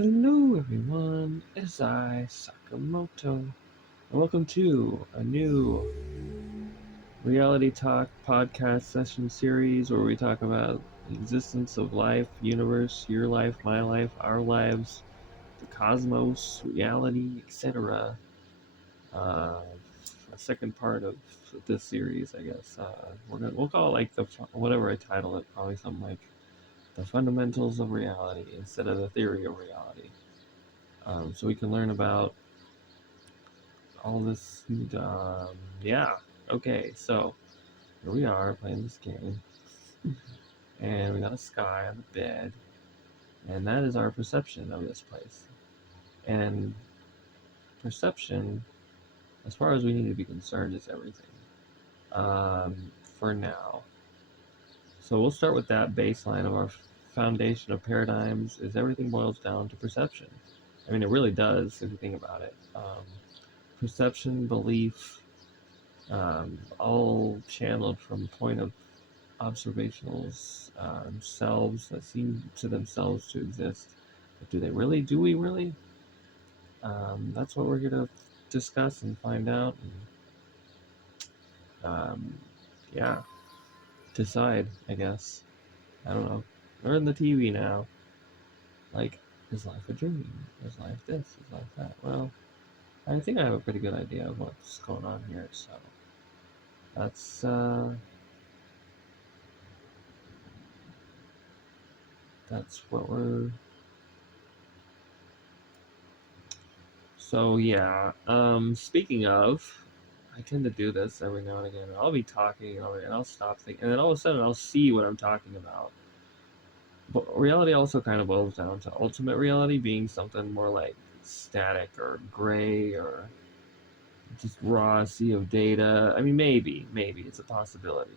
Hello everyone, it's I, Sakamoto, and welcome to a new reality talk podcast session series where we talk about the existence of life, universe, your life, my life, our lives, the cosmos, reality, etc. Uh, a second part of this series, I guess. We'll call it like whatever I title it, probably something like the fundamentals of reality instead of the theory of reality. So we can learn about all this. Yeah. Okay. So here we are playing this game, and we got a sky on the bed, and that is our perception of this place. And perception, as far as we need to be concerned, is everything. For now. So we'll start with that baseline of our foundation of paradigms. Is everything boils down to perception? I mean, it really does if you think about it. Perception, belief, all channeled from a point of observational selves that seem to themselves to exist. But do they really? Do we really? That's what we're going to discuss and find out. And, yeah, decide, I guess. I don't know. We're in the TV now. Like, is life a dream? Is life this? Is life that? Well, I think I have a pretty good idea of what's going on here, so that's what we're. So yeah. Speaking of, I tend to do this every now and again. I'll be talking and I'll stop thinking, and then all of a sudden I'll see what I'm talking about. But reality also kind of boils down to ultimate reality being something more like static or gray or just raw sea of data. I mean, maybe it's a possibility.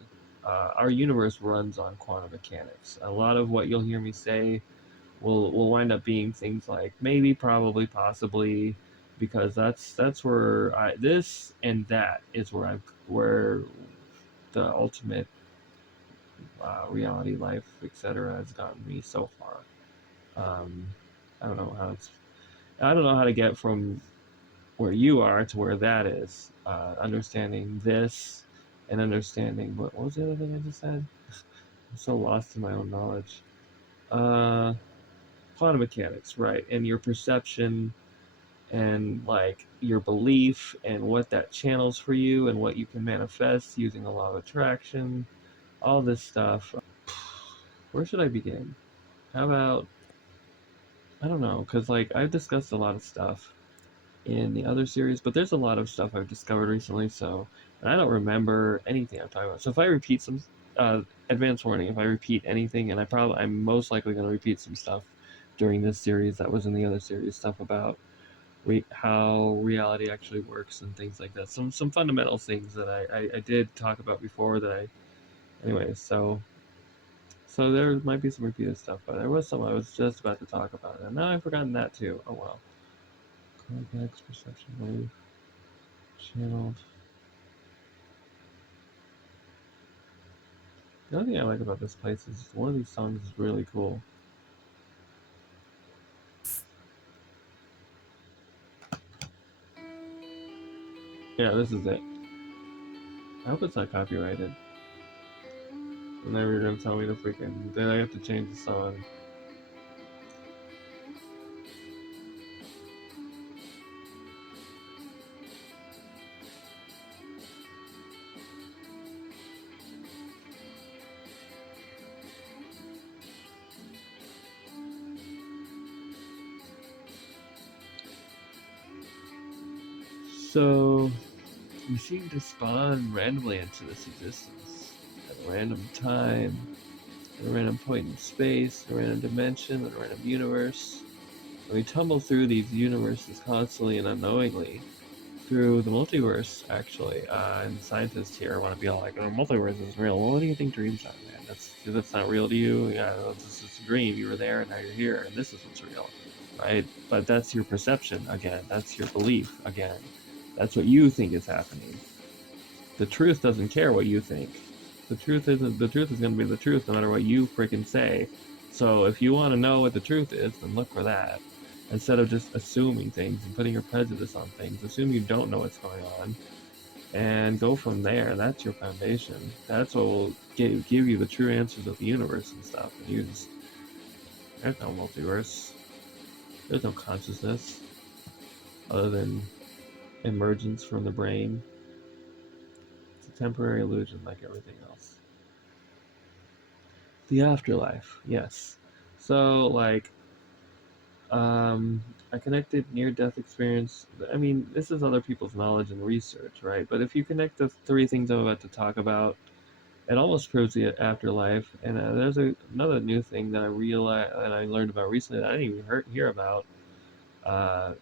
Our universe runs on quantum mechanics. A lot of what you'll hear me say will wind up being things like maybe, probably, possibly, because that's where this and that is where the ultimate reality, life, etc. has gotten me so far. Um, I don't know how to get from where you are to where that is. Understanding this and understanding what was the other thing I just said? I'm so lost in my own knowledge. Uh, Quantum mechanics, right? And your perception and like your belief and what that channels for you and what you can manifest using the law of attraction, all this stuff. Where should I begin? How about, I don't know, because like I've discussed a lot of stuff in the other series, but there's a lot of stuff I've discovered recently, so and I don't remember anything I'm talking about. So if I repeat some advance warning, if I repeat anything, and I'm most likely going to repeat some stuff during this series that was in the other series, stuff about how reality actually works and things like that. Some fundamental things that I did talk about before that anyways. So there might be some repeated stuff, but there was some I was just about to talk about, and now I've forgotten that too. Oh well. Context, perception, belief, channeled. The other thing I like about this place is one of these songs is really cool. Yeah, this is it. I hope it's not copyrighted. And then you're gonna tell me to freaking. Then I have to change the song. So, we seem to spawn randomly into this existence at a random time, at a random point in space, a random dimension, a random universe. And we tumble through these universes constantly and unknowingly through the multiverse, actually. And scientists here want to be all like, "Oh, multiverse is real." Well, what do you think dreams are, man? That's not real to you. Yeah, this is a dream. You were there, and now you're here, and this is what's real, right? But that's your perception again. That's your belief again. That's what you think is happening. The truth doesn't care what you think. The truth is going to be the truth no matter what you freaking say. So if you want to know what the truth is, then look for that. instead of just assuming things and putting your prejudice on things. Assume you don't know what's going on and go from there. That's your foundation. That's what will give you the true answers of the universe and stuff. And there's no multiverse. There's no consciousness other than emergence from the brain. It's a temporary illusion like everything else. The afterlife, yes. So, like, I connected near-death experience. I mean, this is other people's knowledge and research, right? But if you connect the three things I'm about to talk about, it almost proves the afterlife. And there's another new thing that I realized and I learned about recently that I didn't even hear about. That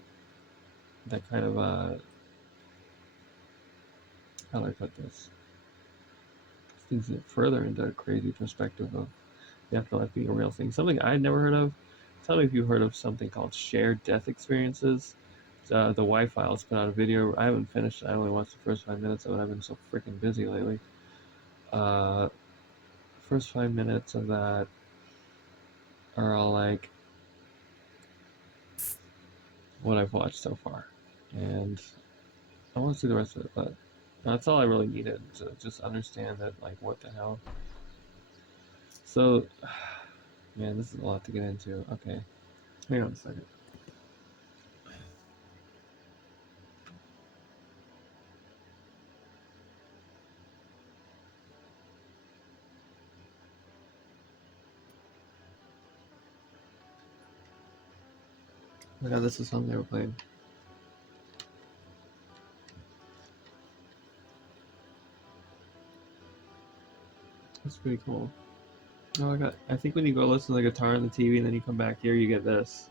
kind of how do I put this? Things it further into a crazy perspective of the afterlife being a real thing. Something I'd never heard of. Tell me if you've heard of something called shared death experiences. The Y-Files put out a video. I haven't finished it. I only watched the first 5 minutes of it. I've been so freaking busy lately. First 5 minutes of that are all like what I've watched so far. And I want to see the rest of it, but that's all I really needed to just understand that, like, what the hell. So, man, this is a lot to get into. Okay, hang on a second. Oh my god, this is something I never played. That's pretty cool. Oh, I think when you go listen to the guitar on the TV and then you come back here, you get this.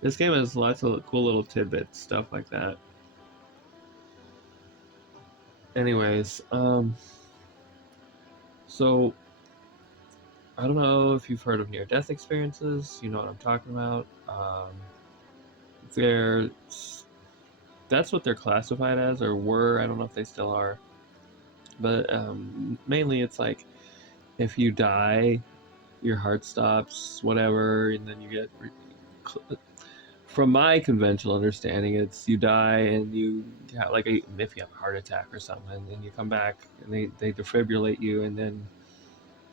This game has lots of cool little tidbits, stuff like that. Anyways, so I don't know if you've heard of near-death experiences. You know what I'm talking about. That's what they're classified as, or were. I don't know if they still are. But mainly, it's like if you die, your heart stops, whatever, and then you get. From my conventional understanding, it's you die and you have if you have a heart attack or something, and you come back and they defibrillate you, and then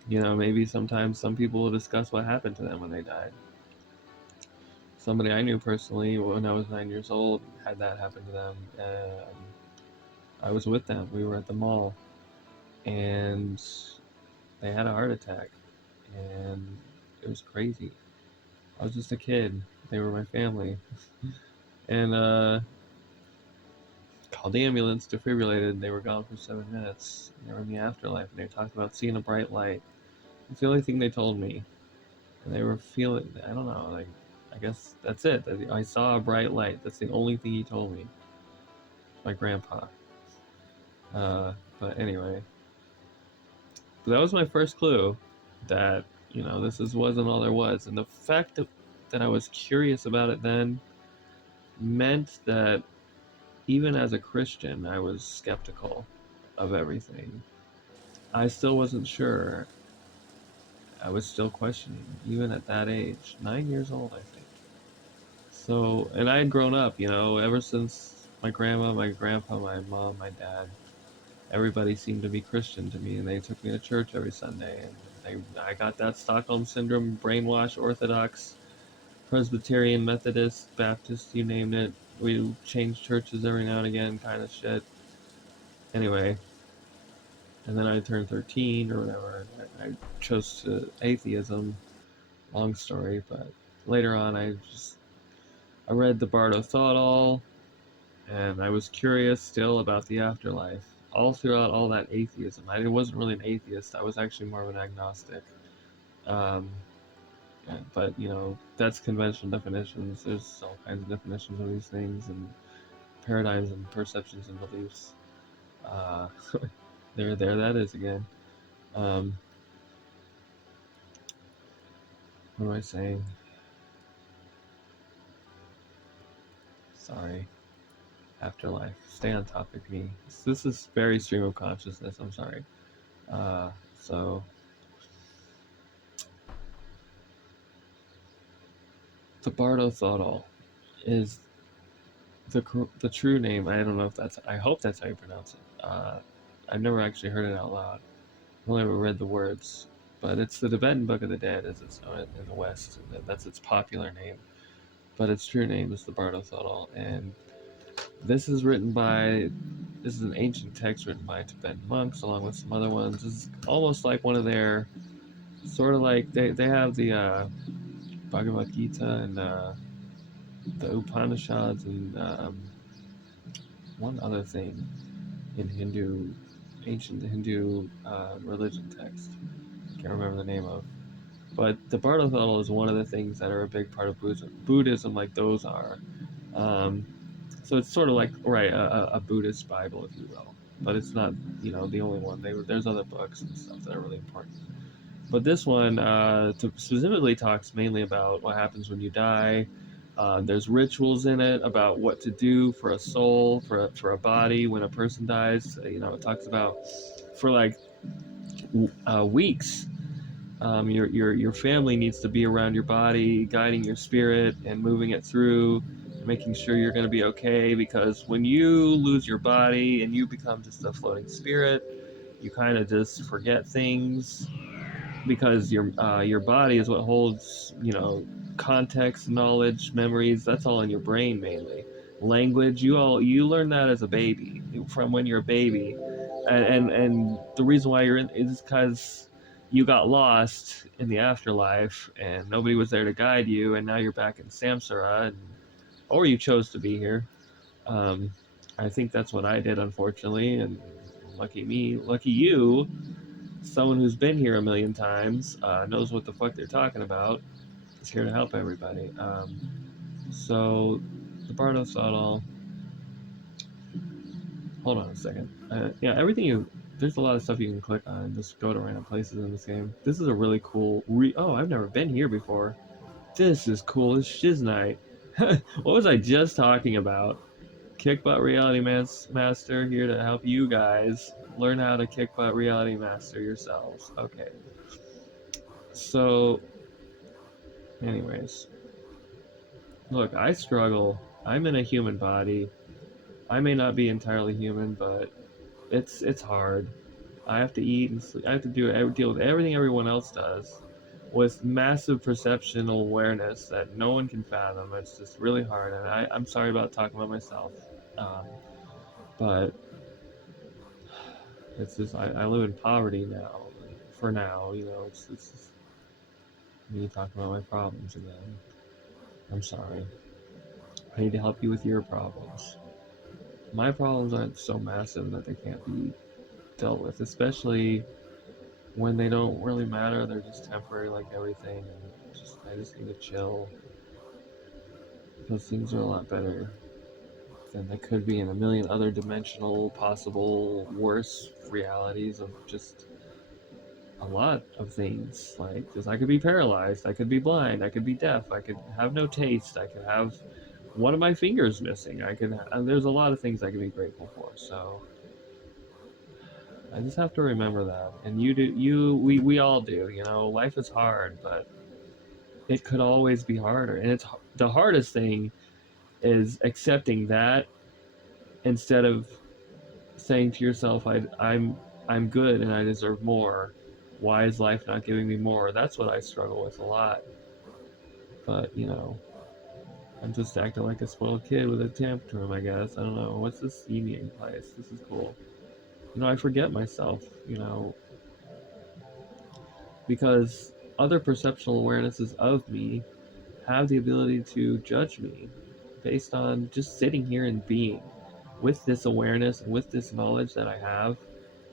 maybe sometimes some people will discuss what happened to them when they died. Somebody I knew personally when I was 9 years old had that happen to them. I was with them. We were at the mall, and they had a heart attack, and it was crazy. I was just a kid. They were my family, and called the ambulance, defibrillated. They were gone for 7 minutes. They were in the afterlife, and they talked about seeing a bright light. It's the only thing they told me, and they were feeling. I don't know. Like, I guess that's it. I saw a bright light. That's the only thing he told me. My grandpa. But anyway, that was my first clue that this wasn't all there was, and the fact that I was curious about it then meant that even as a Christian, I was skeptical of everything. I still wasn't sure. I was still questioning, even at that age, 9 years old, I think. So, and I had grown up, ever since my grandma, my grandpa, my mom, my dad. Everybody seemed to be Christian to me, and they took me to church every Sunday. And I got that Stockholm Syndrome, brainwash, Orthodox, Presbyterian, Methodist, Baptist, you name it. We changed churches every now and again, kind of shit. Anyway, and then I turned 13 or whatever. I chose atheism. Long story, but later on, I read the Bardo Thought All, and I was curious still about the afterlife. All throughout all that atheism, I wasn't really an atheist. I was actually more of an agnostic. But that's conventional definitions. There's all kinds of definitions of these things and paradigms and perceptions and beliefs. Uh, there that is again. What am I saying? Sorry. Afterlife. Stay on topic, me. This is very stream of consciousness. I'm sorry. So the Bardo Thought All. is the true name. I don't know if that's. I hope that's how you pronounce it. I've never actually heard it out loud. I've only ever read the words, but it's the Tibetan Book of the Dead, as it's known in the West. That's its popular name, but its true name is the Bardo Thodol. And this is written by. This is an ancient text written by Tibetan monks, along with some other ones. This is almost like one of their, sort of like they have the Bhagavad Gita and the Upanishads and one other thing in ancient Hindu religion text. Can't remember the name of. But the Bardo Thodol is one of the things that are a big part of Buddhism, like those are. Um, so it's sort of like, right, a Buddhist Bible, if you will. But it's not, the only one. There's other books and stuff that are really important. But this one specifically talks mainly about what happens when you die. There's rituals in it about what to do for a soul, for a body when a person dies. It talks about for like weeks. Your family needs to be around your body, guiding your spirit and moving it through, making sure you're going to be okay. Because when you lose your body and you become just a floating spirit, you kind of just forget things because your body is what holds context, knowledge, memories. That's all in your brain mainly. Language, you learn that as a baby, from when you're a baby, and the reason why you're in is because you got lost in the afterlife and nobody was there to guide you, and now you're back in Samsara, or you chose to be here. um, I think that's what I did, unfortunately, and lucky me, lucky you, someone who's been here a million times, knows what the fuck they're talking about, is here to help everybody. So the Bardo Thodol. Hold on a second. Yeah, there's a lot of stuff you can click on and just go to random places in this game. This is a really cool. Oh, I've never been here before. This is cool as shiznite. What was I just talking about? Kickbutt Reality Master here to help you guys learn how to Kickbutt Reality Master yourselves. Okay. So, anyways, look, I struggle. I'm in a human body. I may not be entirely human, but it's hard. I have to eat and sleep. I have to deal with everything everyone else does, with massive perceptional awareness that no one can fathom. It's just really hard, and I'm sorry about talking about myself, um, but it's just I live in poverty now. For now, it's just me talking about my problems again. I'm sorry. I need to help you with your problems. My problems aren't so massive that they can't be dealt with, especially when they don't really matter. They're just temporary, like everything. And I just need to chill, because things are a lot better than they could be in a million other dimensional, possible, worse realities of just a lot of things. Like, just I could be paralyzed, I could be blind, I could be deaf, I could have no taste, I could have one of my fingers missing. There's a lot of things I could be grateful for. So I just have to remember that, and you do. We all do. Life is hard, but it could always be harder. And it's the hardest thing is accepting that, instead of saying to yourself, I'm good and I deserve more. Why is life not giving me more? That's what I struggle with a lot. But I'm just acting like a spoiled kid with a tantrum, I guess. I don't know. What's this eating place? This is cool. I forget myself, because other perceptual awarenesses of me have the ability to judge me based on just sitting here and being with this awareness and with this knowledge that I have,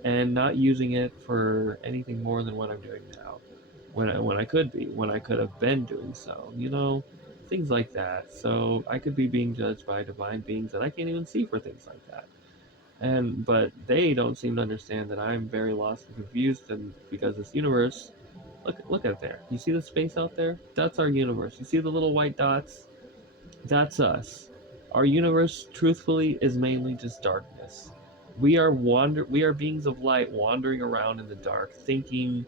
and not using it for anything more than what I'm doing now, when I could have been doing so, things like that. So I could be being judged by divine beings that I can't even see for things like that. But they don't seem to understand that I'm very lost and confused, and because this universe, look at there. You see the space out there? That's our universe. You see the little white dots? That's us. Our universe, truthfully, is mainly just darkness. We are beings of light wandering around in the dark, thinking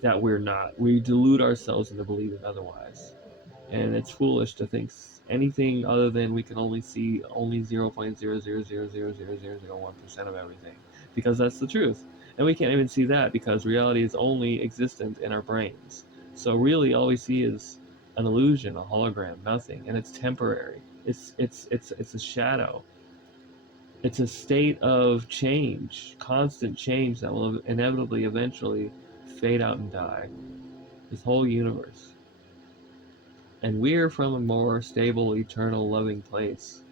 that we're not. We delude ourselves into believing otherwise. and it's foolish to think anything other than we can only see only 0.000000001% of everything, because that's the truth. And we can't even see that because reality is only existent in our brains. So really all we see is an illusion, a hologram, nothing, and it's temporary. It's a shadow. It's a state of change, constant change that will inevitably eventually fade out and die. This whole universe. And we're from a more stable, eternal, loving place.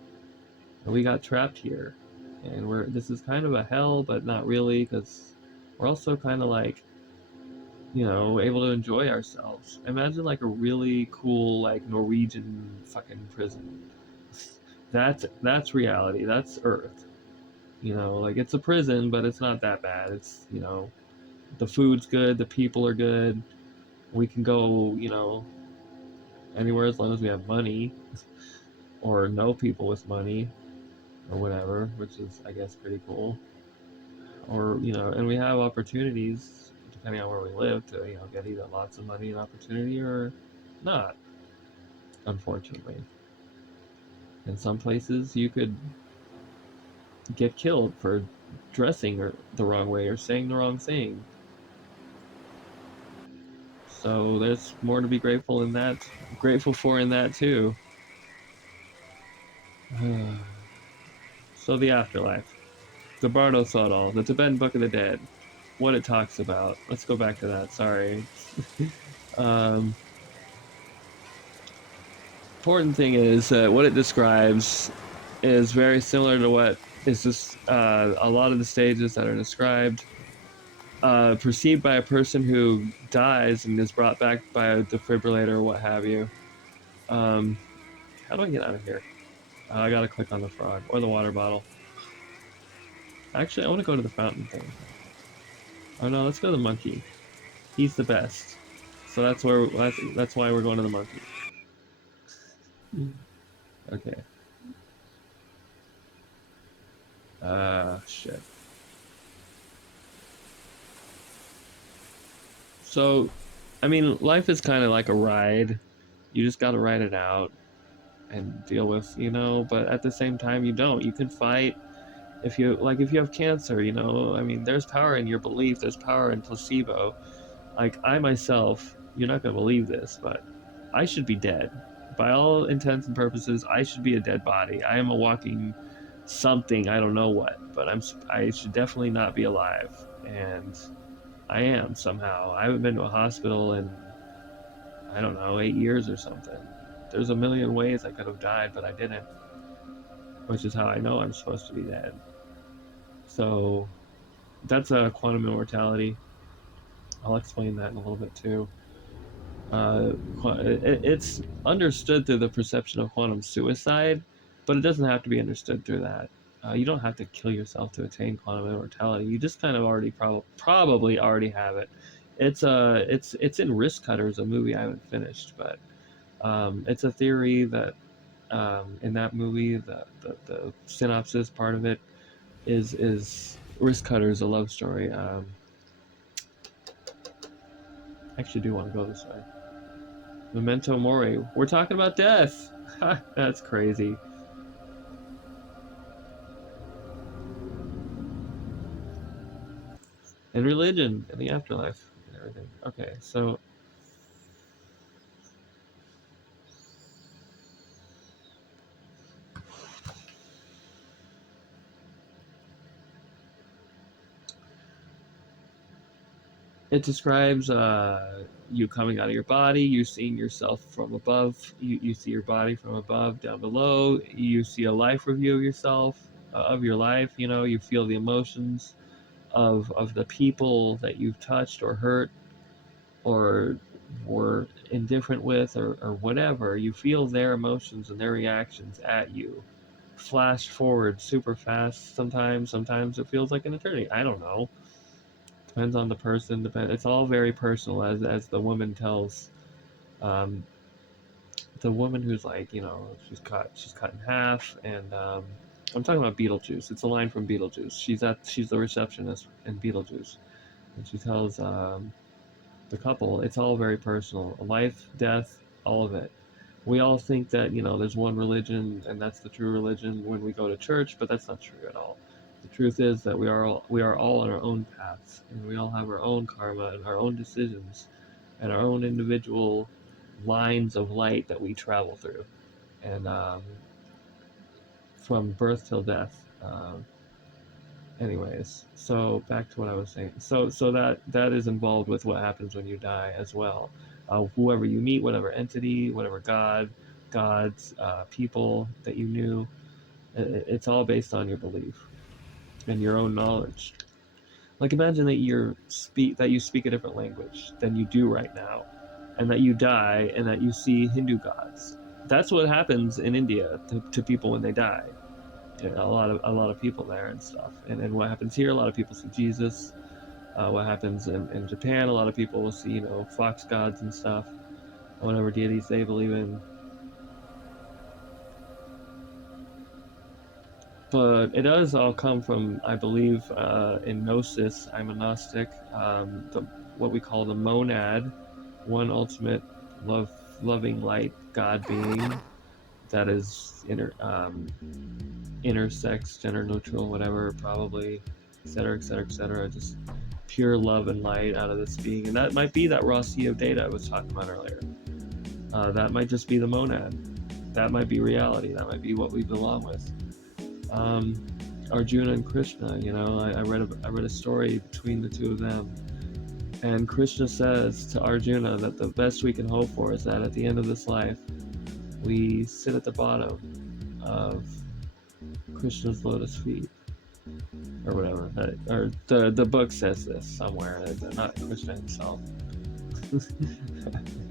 And we got trapped here. And this is kind of a hell, but not really, because we're also kind of like, able to enjoy ourselves. Imagine like a really cool, like Norwegian fucking prison. That's reality. That's Earth. Like it's a prison, but it's not that bad. It's, the food's good, the people are good. We can go, anywhere as long as we have money, or know people with money, or whatever, which is, I guess, pretty cool. Or, and we have opportunities, depending on where we live, to, get either lots of money and opportunity or not, unfortunately. In some places, you could get killed for dressing the wrong way or saying the wrong thing. So there's more to be grateful for in that too. So the afterlife. The Bardo Sodal, the Tibetan Book of the Dead, what it talks about. Let's go back to that, sorry. Important thing is that what it describes is very similar to what is just a lot of the stages that are described, perceived by a person who dies and is brought back by a defibrillator or what have you. How do I get out of here? I gotta click on the frog, or the water bottle. Actually, I want to go to the fountain thing. Oh no, let's go to the monkey. He's the best. So that's why we're going to the monkey. Okay. Shit. So, I mean, life is kind of like a ride. You just gotta ride it out and deal with, but at the same time, you don't. You can fight. If you have cancer, I mean, there's power in your belief, there's power in placebo. Like, I myself, you're not gonna believe this, but I should be dead. By all intents and purposes, I should be a dead body. I am a walking something, I don't know what, but I should definitely not be alive. And I am somehow. I haven't been to a hospital in, I don't know, 8 years or something. There's a million ways I could have died, but I didn't. Which is how I know I'm supposed to be dead. So that's a quantum immortality. I'll explain that in a little bit too. It's understood through the perception of quantum suicide, but it doesn't have to be understood through that. You don't have to kill yourself to attain quantum immortality. You just kind of already probably already have it. It's in Risk Cutters, a movie I haven't finished, but it's a theory that in that movie, the synopsis part of it is Risk Cutters, a love story. I actually do want to go this way. Memento Mori. We're talking about death. That's crazy. And religion and the afterlife and everything. Okay, so it describes you coming out of your body, you seeing yourself from above, you see your body from above, down below, you see a life review of yourself, of your life, you feel the emotions of the people that you've touched or hurt or were indifferent with or whatever. You feel their emotions and their reactions at you. Flash forward super fast sometimes it feels like an eternity. I don't know. Depends on the person. It's all very personal, as the woman tells. Um, the woman who's like, she's cut in half, and I'm talking about Beetlejuice. It's a line from Beetlejuice. She's the receptionist in Beetlejuice, and she tells the couple, it's all very personal. Life, death, all of it. We all think that, there's one religion and that's the true religion when we go to church, but that's not true at all. The truth is that we are all on our own paths, and we all have our own karma and our own decisions and our own individual lines of light that we travel through, and from birth till death. Anyways, so back to what I was saying. So that is involved with what happens when you die as well. Whoever you meet, whatever entity, whatever gods, people that you knew, it's all based on your belief and your own knowledge. Like, imagine that you speak a different language than you do right now, and that you die and that you see Hindu gods. That's what happens in India to people when they die. A lot of people there and stuff. And what happens here, a lot of people see Jesus. What happens in Japan, a lot of people will see, fox gods and stuff, whatever deities they believe in. But it does all come from, I believe, in Gnosis. I'm a Gnostic. What we call the monad, one ultimate loving light God being that is intersex, gender neutral, whatever, probably, etc., etc., etc. Just pure love and light out of this being, and that might be that raw sea of data I was talking about earlier. That might just be the monad. That might be reality. That might be what we belong with. Arjuna and Krishna. I read a story between the two of them, and Krishna says to Arjuna that the best we can hope for is that at the end of this life, we sit at the bottom of Krishna's lotus feet, or whatever. Or the book says this somewhere, not Krishna himself.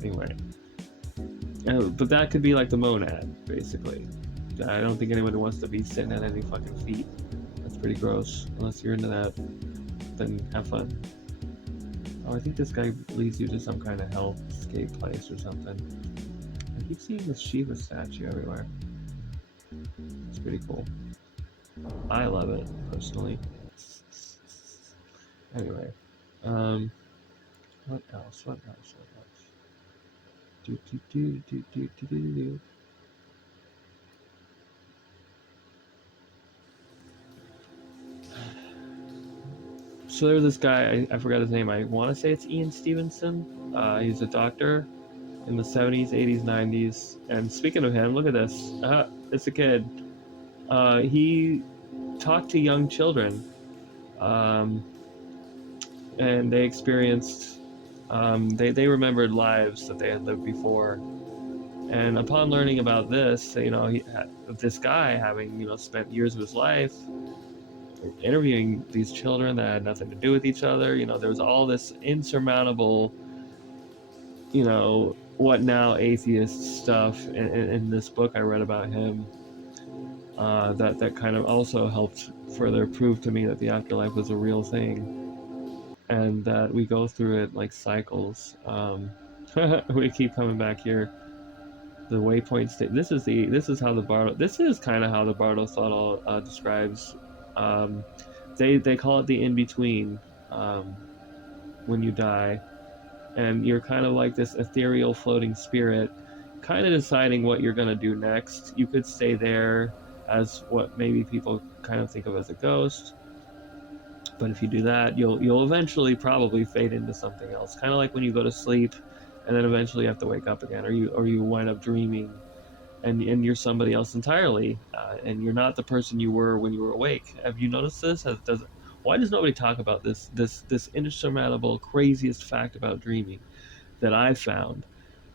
Anyway, but that could be like the monad, basically. I don't think anyone wants to be sitting at any fucking feet. That's pretty gross. Unless you're into that, then have fun. Oh, I think this guy leads you to some kind of hellscape place or something. I keep seeing this Shiva statue everywhere. It's pretty cool. I love it, personally. Anyway. What else? Do. So there's this guy, I forgot his name, I want to say it's Ian Stevenson. He's a doctor in the 70s, 80s, 90s. And speaking of him, look at this. It's a kid. He talked to young children. And they experienced, they remembered lives that they had lived before. And upon learning about this, this guy having, spent years of his life interviewing these children that had nothing to do with each other, there was all this insurmountable, what now atheist stuff in this book I read about him, that kind of also helped further prove to me that the afterlife was a real thing, and that we go through it like cycles. We keep coming back here. The waypoint state. This is how the Bardo. This is kind of how the Bardo thought describes. They call it the in between when you die, and you're kind of like this ethereal floating spirit, kind of deciding what you're gonna do next. You could stay there as what maybe people kind of think of as a ghost, but if you do that, you'll eventually probably fade into something else. Kind of like when you go to sleep, and then eventually you have to wake up again, or you wind up dreaming, and you're somebody else entirely, and you're not the person you were when you were awake. Have you noticed this? Why does nobody talk about this insurmountable, craziest fact about dreaming that I found,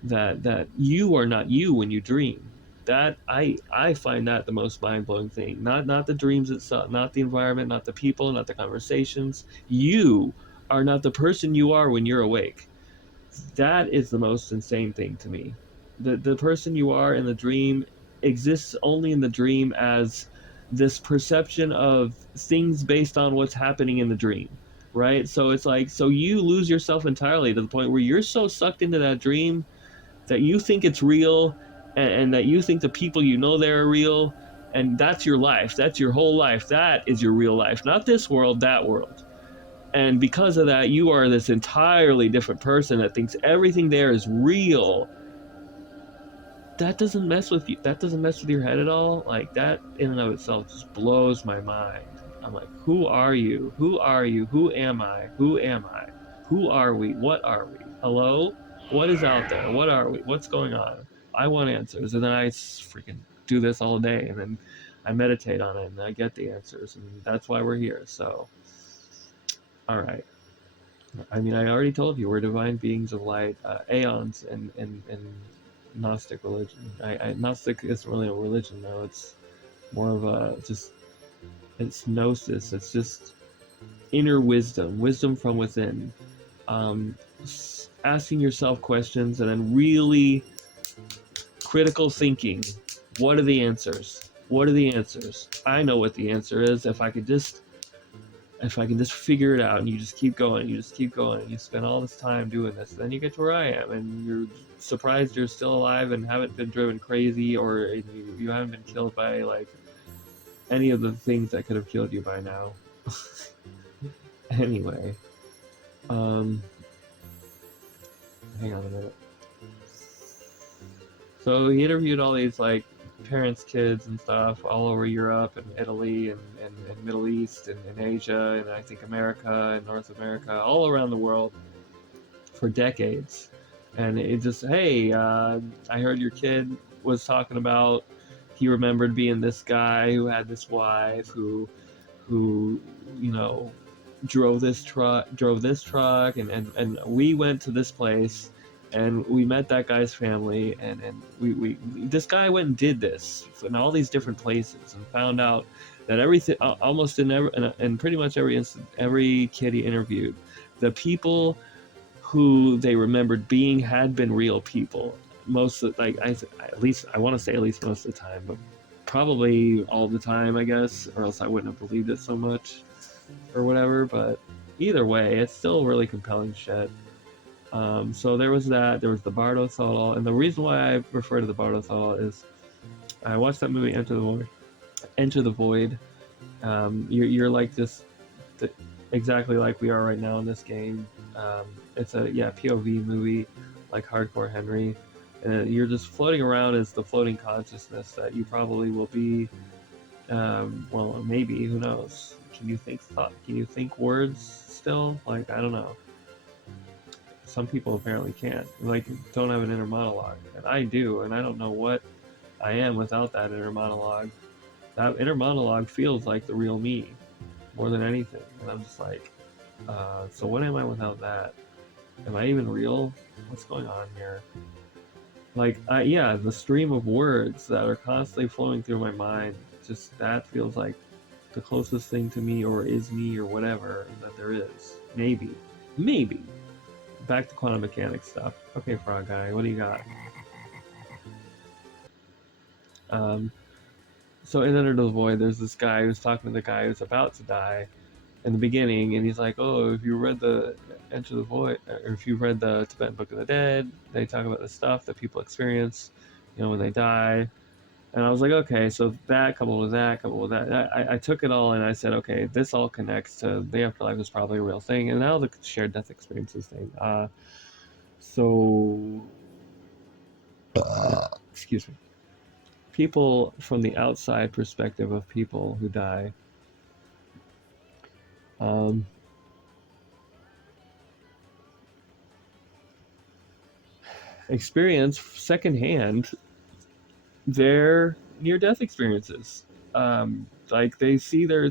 that you are not you when you dream? That I find that the most mind-blowing thing. Not the dreams itself, not the environment, not the people, not the conversations. You are not the person you are when you're awake. That is the most insane thing to me. The person you are in the dream exists only in the dream as this perception of things based on what's happening in the dream, right? So it's like, so you lose yourself entirely to the point where you're so sucked into that dream that you think it's real, and that you think the people there are real, and that's your life. That's your whole life. That is your real life, not this world, that world. And because of that, you are this entirely different person that thinks everything there is real. that doesn't mess with you. That doesn't mess with your head at all. Like, that in and of itself just blows my mind. I'm like, who are you? Who are you? Who am I? Who am I? Who are we? What are we? Hello? What is out there? What are we? What's going on? I want answers. And then I freaking do this all day, and then I meditate on it, and I get the answers, and that's why we're here. So, all right. I mean, I already told you we're divine beings of light, aeons, and Gnostic religion. Gnostic isn't really a religion, though. It's more of a just, it's gnosis. It's just inner wisdom, wisdom from within. Um, Asking yourself questions and then really critical thinking. What are the answers? What are the answers? I know what the answer is. If I can just figure it out, and you just keep going, you just keep going, and you spend all this time doing this, then you get to where I am, and you're surprised you're still alive and haven't been driven crazy, or you haven't been killed by like any of the things that could have killed you by now. Anyway, hang on a minute. So he interviewed all these like parents' kids and stuff all over Europe and Italy and Middle East and Asia and I think America and North America, all around the world for decades. And it just, hey, I heard your kid was talking about he remembered being this guy who had this wife who you know drove this truck, and we went to this place and we met that guy's family, and we this guy went and did this in all these different places and found out that everything, almost in pretty much every kid he interviewed, the people who they remembered being had been real people. Most of, like, at least I want to say at least most of the time, but probably all the time, I guess, or else I wouldn't have believed it so much or whatever. But either way, it's still really compelling shit. So there was that. There was the Bardo Thodol, and the reason why I refer to the Bardo Thodol is I watched that movie Enter the Void. Enter the Void. You're like this, exactly like we are right now in this game. It's a POV movie, like Hardcore Henry, and you're just floating around as the floating consciousness that you probably will be. Well, maybe, who knows? Can you think thought? Can you think words still? Like, I don't know. Some people apparently can't. Like, don't have an inner monologue, and I do, and I don't know what I am without that inner monologue. That inner monologue feels like the real me more than anything, and I'm just like, so what am I without that? Am I even real? What's going on here? Like, the stream of words that are constantly flowing through my mind, just that feels like the closest thing to me, or is me, or whatever that there is. Maybe. Back to quantum mechanics stuff. Okay, Frog Guy, what do you got? So in Enter the Void, there's this guy who's talking to the guy who's about to die in the beginning, and he's like, oh, if you read the Enter the Void, or if you read the Tibetan Book of the Dead, they talk about the stuff that people experience, when they die. And I was like, okay, so that coupled with that, I took it all and I said, okay, this all connects to the afterlife is probably a real thing, and now the shared death experiences thing. So, excuse me. People from the outside perspective of people who die, experience secondhand their near-death experiences. Like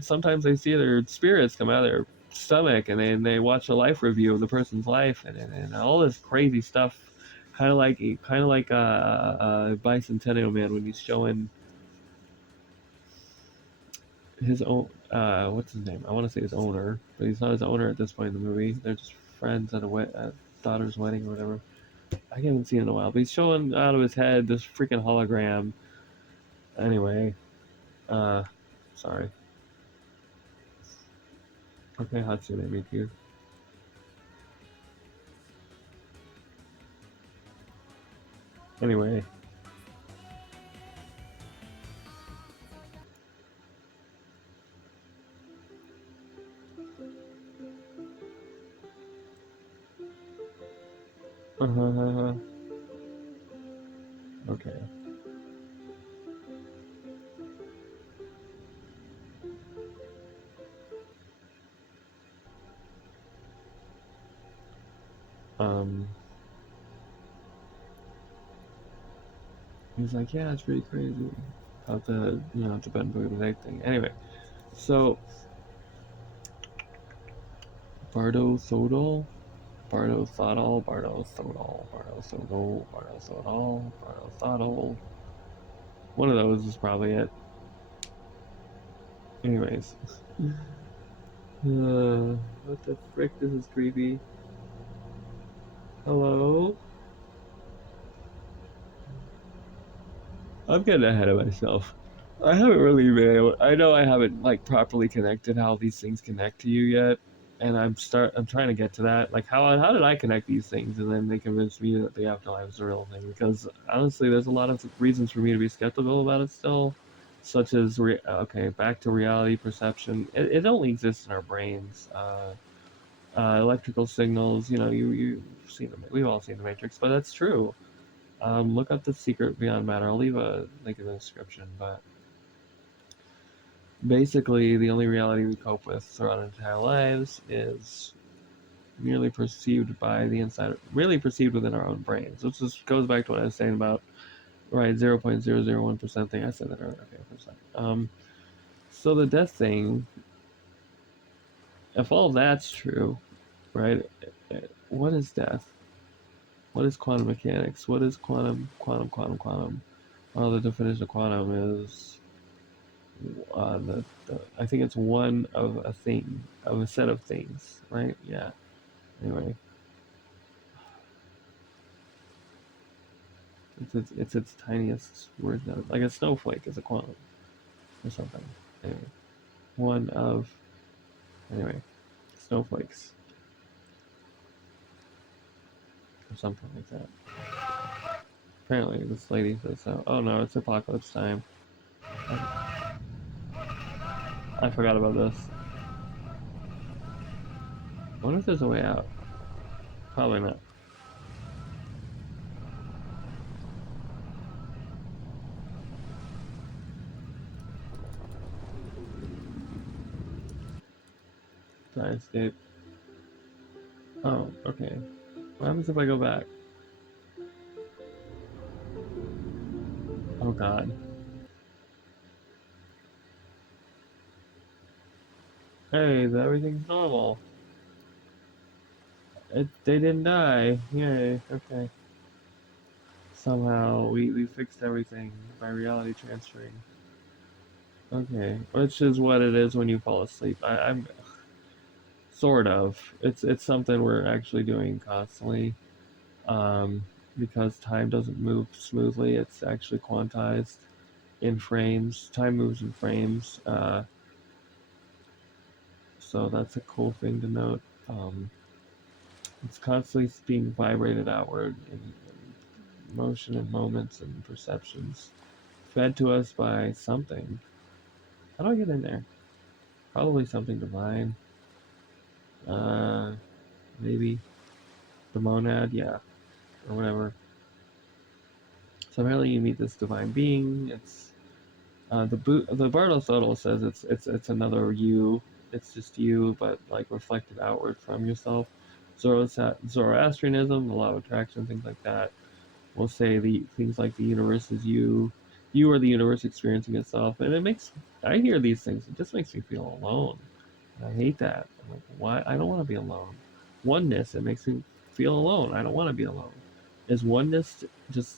sometimes they see their spirits come out of their stomach, and they watch a life review of the person's life, and all this crazy stuff, kind of like Bicentennial Man when he's showing his own, what's his name? I want to say his owner, but he's not his owner at this point in the movie. They're just friends at a daughter's wedding or whatever. I haven't seen it in a while, but he's showing out of his head this freaking hologram. Anyway, sorry. Okay, Hatsune Miku. Anyway. Okay. He's like, yeah, it's pretty crazy. About the, Tibetan Book of the Egg thing. Anyway, so Bardo Thodol, Bardo Thodol, Bardo Thodol, Bardo Thodol, Bardo Thodol, Bardo Thodol. One of those is probably it. Anyways. What the frick? This is creepy. Hello? I'm getting ahead of myself. I haven't really been able, I know I haven't like properly connected how these things connect to you yet, and I'm trying to get to that. Like how did I connect these things, and then they convinced me that the afterlife is a real thing? Because honestly, there's a lot of reasons for me to be skeptical about it still, such as okay, back to reality perception. It only exists in our brains. Electrical signals. You've seen we've all seen the Matrix, but that's true. Look up The Secret Beyond Matter. I'll leave a link in the description, but basically the only reality we cope with throughout our entire lives is merely perceived by the inside, really perceived within our own brains. Which just goes back to what I was saying about, right, 0.001% thing. I said that earlier. Okay, percent. So the death thing, if all that's true, right, what is death? What is quantum mechanics? What is quantum? Well, the definition of quantum is I think it's one of a thing, of a set of things, right? Yeah. Anyway, it's its tiniest word node, like a snowflake is a quantum or something. Anyway, one of anyway snowflakes or something like that. Apparently, this lady says so. Oh no, it's apocalypse time. I forgot about this. I wonder if there's a way out. Probably not. Escape. Oh, okay. What happens if I go back? Oh god. Hey, everything's normal. They didn't die. Yay. Okay. Somehow we fixed everything by reality transferring. Okay, which is what it is when you fall asleep. I'm sort of. It's something we're actually doing constantly. Um, because time doesn't move smoothly. It's actually quantized in frames. Time moves in frames. So that's a cool thing to note. It's constantly being vibrated outward in motion and moments and perceptions, fed to us by something. How do I get in there? Probably something divine. Uh, Maybe the monad, yeah, or whatever. So apparently you meet this divine being. It's the Bardo Soto says it's another you. It's just you, but like reflected outward from yourself. Zoroastrianism, the law of attraction, things like that, will say the things like the universe is you. You are the universe experiencing itself, and it makes. I hear these things. It just makes me feel alone. I hate that. I'm like, why? I don't want to be alone. Oneness, it makes me feel alone. I don't want to be alone. Is oneness just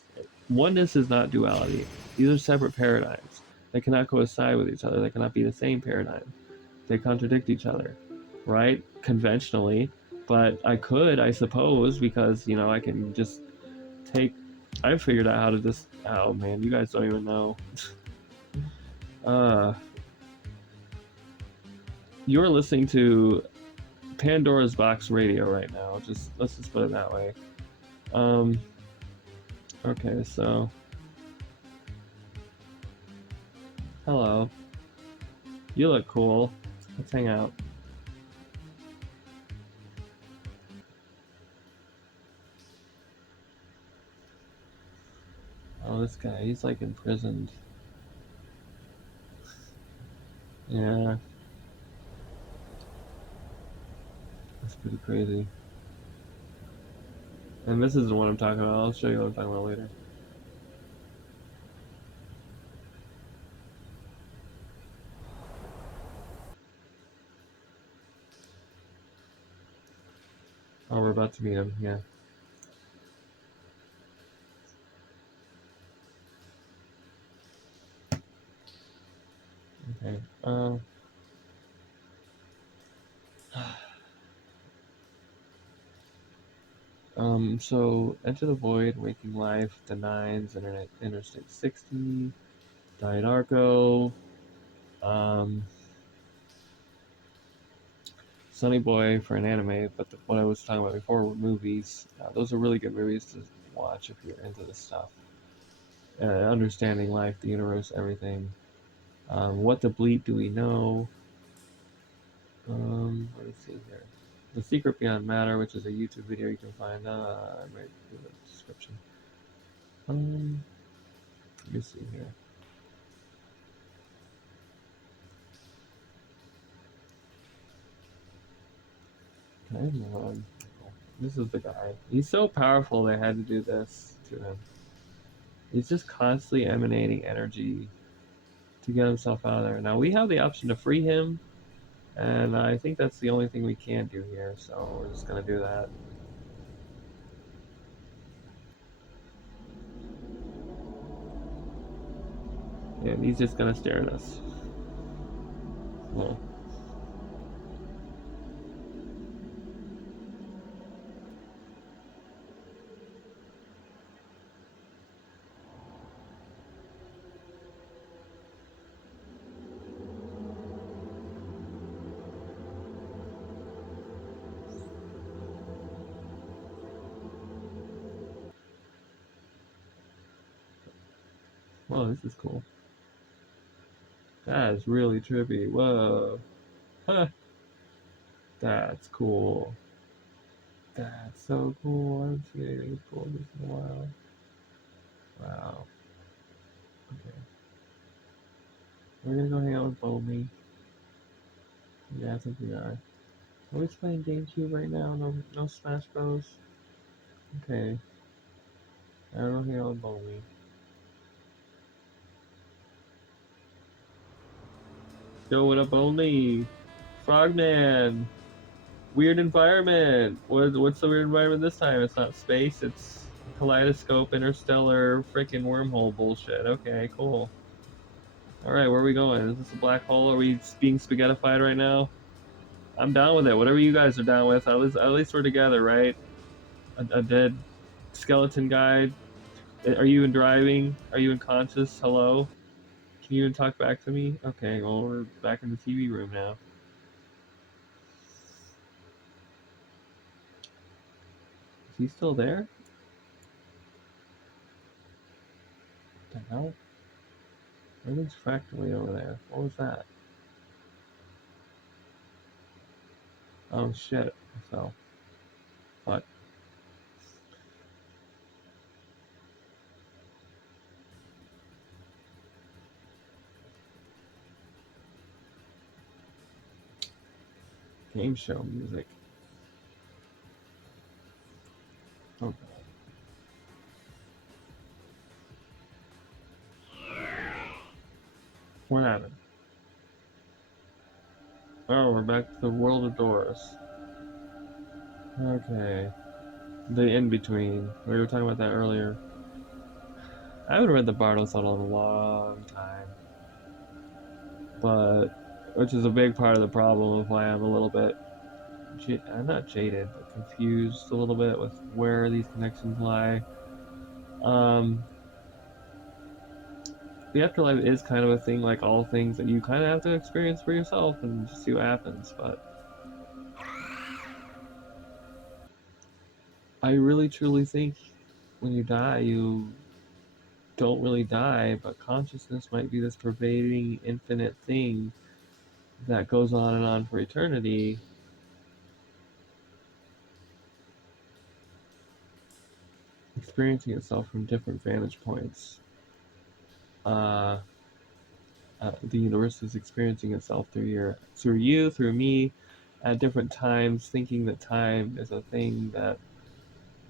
oneness is not duality. These are separate paradigms. They cannot coincide with each other. They cannot be the same paradigm. They contradict each other, right? Conventionally, but I could, I suppose, because I can just take. I figured out how to just. Oh man, you guys don't even know. uh, you're listening to Pandora's Box Radio right now. Let's just put it that way. Um, okay, so hello. You look cool. Let's hang out. Oh, this guy, he's like imprisoned. Yeah. That's pretty crazy. And this isn't what I'm talking about. I'll show you what I'm talking about later. Oh, we're about to meet him, yeah. Okay. So Enter the Void, Waking Life, The Nines, Internet, Interstate 60, Diet Arco, Sunny Boy for an anime, but what I was talking about before were movies. Those are really good movies to watch if you're into this stuff. Understanding life, the universe, everything. What the bleep do we know? Let's see here. The Secret Beyond Matter, which is a YouTube video you can find right in the description. Let me see here. Okay, this is the guy. He's so powerful they had to do this to him. He's just constantly emanating energy to get himself out of there. Now we have the option to free him, and I think that's the only thing we can do here, so we're just gonna do that. And he's just gonna stare at us. Well, this is cool. That is really trippy. Whoa. Huh. That's cool. That's so cool. I haven't seen anything as cool as this in a while. Wow. Okay. We're gonna go hang out with Bowlby. Yeah, I think we are. Are we playing GameCube right now? No Smash Bros? Okay. I don't know hang out with Bowlby. Yo, what up, Bowlby? Frogman! Weird environment! What's the weird environment this time? It's not space, it's kaleidoscope, interstellar, freaking wormhole bullshit. Okay, cool. Alright, where are we going? Is this a black hole? Are we being spaghettified right now? I'm down with it. Whatever you guys are down with. At least we're together, right? A dead skeleton guy. Are you even driving? Are you unconscious? Hello? Can you even talk back to me? Okay, well, we're back in the TV room now. Is he still there? What the hell? Everything's fractally over there. What was that? Oh shit. So, what? Game show music. Oh, what happened? Oh, we're back to the world of doors. Okay. The in-between. We were talking about that earlier. I haven't read the Bardos in a long time. But, which is a big part of the problem of why I'm a little bit, I'm not jaded, but confused a little bit with where these connections lie. The afterlife is kind of a thing, like all things, that you kind of have to experience for yourself and just see what happens. But I really truly think when you die, you don't really die, but consciousness might be this pervading, infinite thing that goes on and on for eternity. Experiencing itself from different vantage points. uh, the universe is experiencing itself through you, through me, at different times, thinking that time is a thing that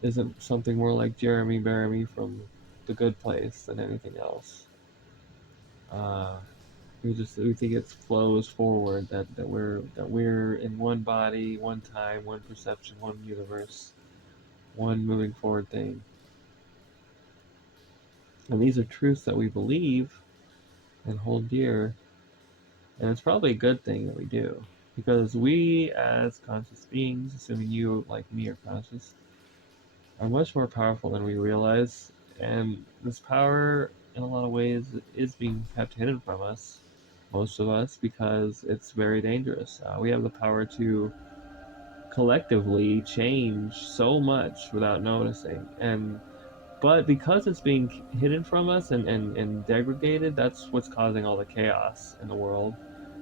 isn't something more like Jeremy Bearimy from The Good Place than anything else. Uh, we think it flows forward, that we're in one body, one time, one perception, one universe, one moving forward thing. And these are truths that we believe and hold dear, and it's probably a good thing that we do. Because we, as conscious beings, assuming you, like me, are conscious, are much more powerful than we realize. And this power, in a lot of ways, is being kept hidden from us, most of us, because it's very dangerous. We have the power to collectively change so much without noticing. But because it's being hidden from us and degraded, that's what's causing all the chaos in the world.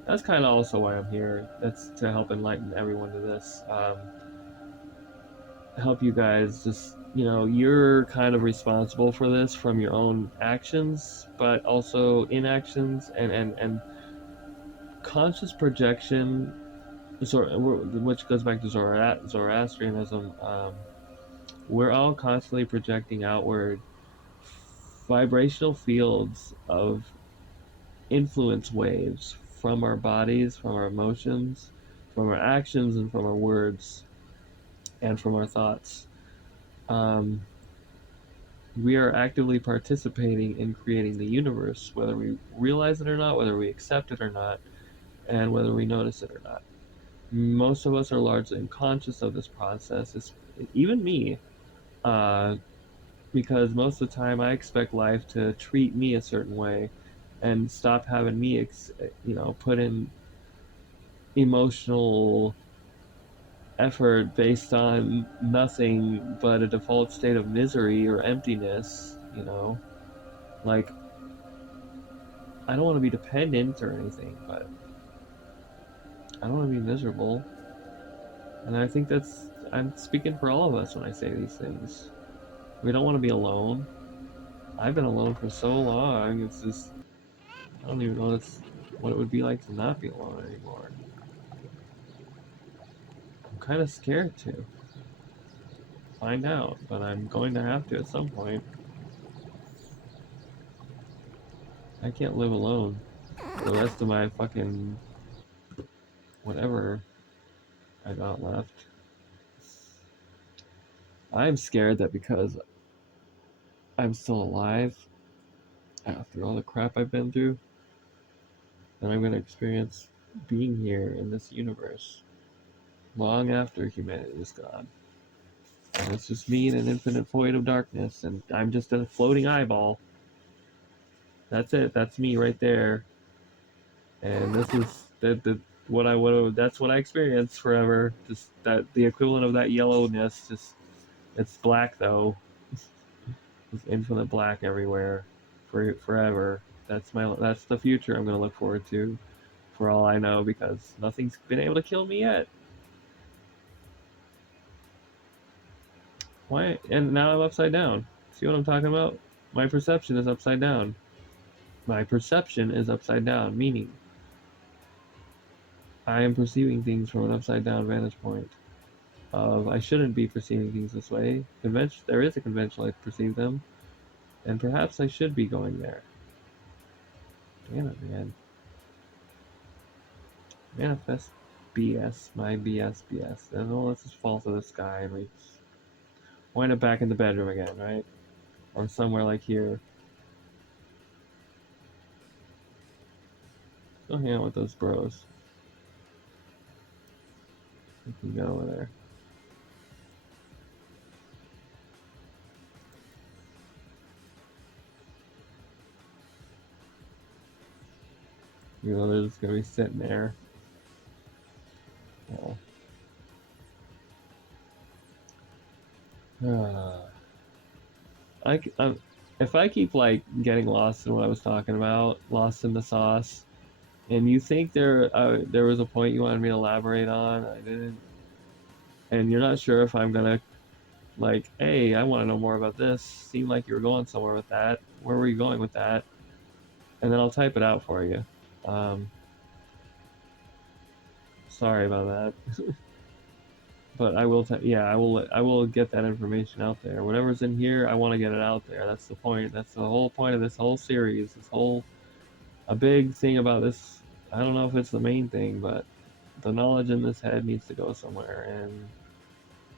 That's kind of also why I'm here. That's to help enlighten everyone to this. Help you guys just, you're kind of responsible for this from your own actions, but also inactions and conscious projection, which goes back to Zoroastrianism. We're all constantly projecting outward vibrational fields of influence waves from our bodies, from our emotions, from our actions, and from our words, and from our thoughts. Um, we are actively participating in creating the universe, whether we realize it or not, whether we accept it or not, and whether we notice it or not. Most of us are largely unconscious of this process, even me, uh, because most of the time I expect life to treat me a certain way and stop having me, put in emotional effort based on nothing but a default state of misery or emptiness. Like, I don't want to be dependent or anything, but I don't want to be miserable. And I think I'm speaking for all of us when I say these things. We don't want to be alone. I've been alone for so long, it's just, I don't even know what it would be like to not be alone anymore. I'm kind of scared to find out, but I'm going to have to at some point. I can't live alone the rest of my fucking whatever I got left. I'm scared that because I'm still alive after all the crap I've been through, that I'm going to experience being here in this universe long after humanity is gone. And it's just me in an infinite void of darkness, and I'm just a floating eyeball. That's it. That's me right there. And this is that's what I experienced forever. Just that the equivalent of that yellowness. Just it's black though. It's infinite black everywhere, forever. That's the future I'm gonna look forward to, for all I know, because nothing's been able to kill me yet. Why? And now I'm upside down. See what I'm talking about? My perception is upside down. My perception is upside down, meaning I am perceiving things from an upside down vantage point. I shouldn't be perceiving things this way. There is a convention I perceive them, and perhaps I should be going there. Damn it, man. Manifest BS, my BS. And all let's just fall to the sky and we wind up back in the bedroom again, right? Or somewhere like here. Go hang out with those bros. We can go over there. They're just gonna be sitting there. Oh. If I keep like getting lost in what I was talking about, lost in the sauce, and you think there was a point you wanted me to elaborate on, I didn't, and you're not sure if I'm gonna like, hey, I want to know more about this. Seemed like you were going somewhere with that. Where were you going with that? and then I'll type it out for you. Sorry about that. But I will, I will get that information out there. Whatever's in here, I want to get it out there. That's the point. That's the whole point of this whole series. A big thing about this. I don't know if it's the main thing, but the knowledge in this head needs to go somewhere, and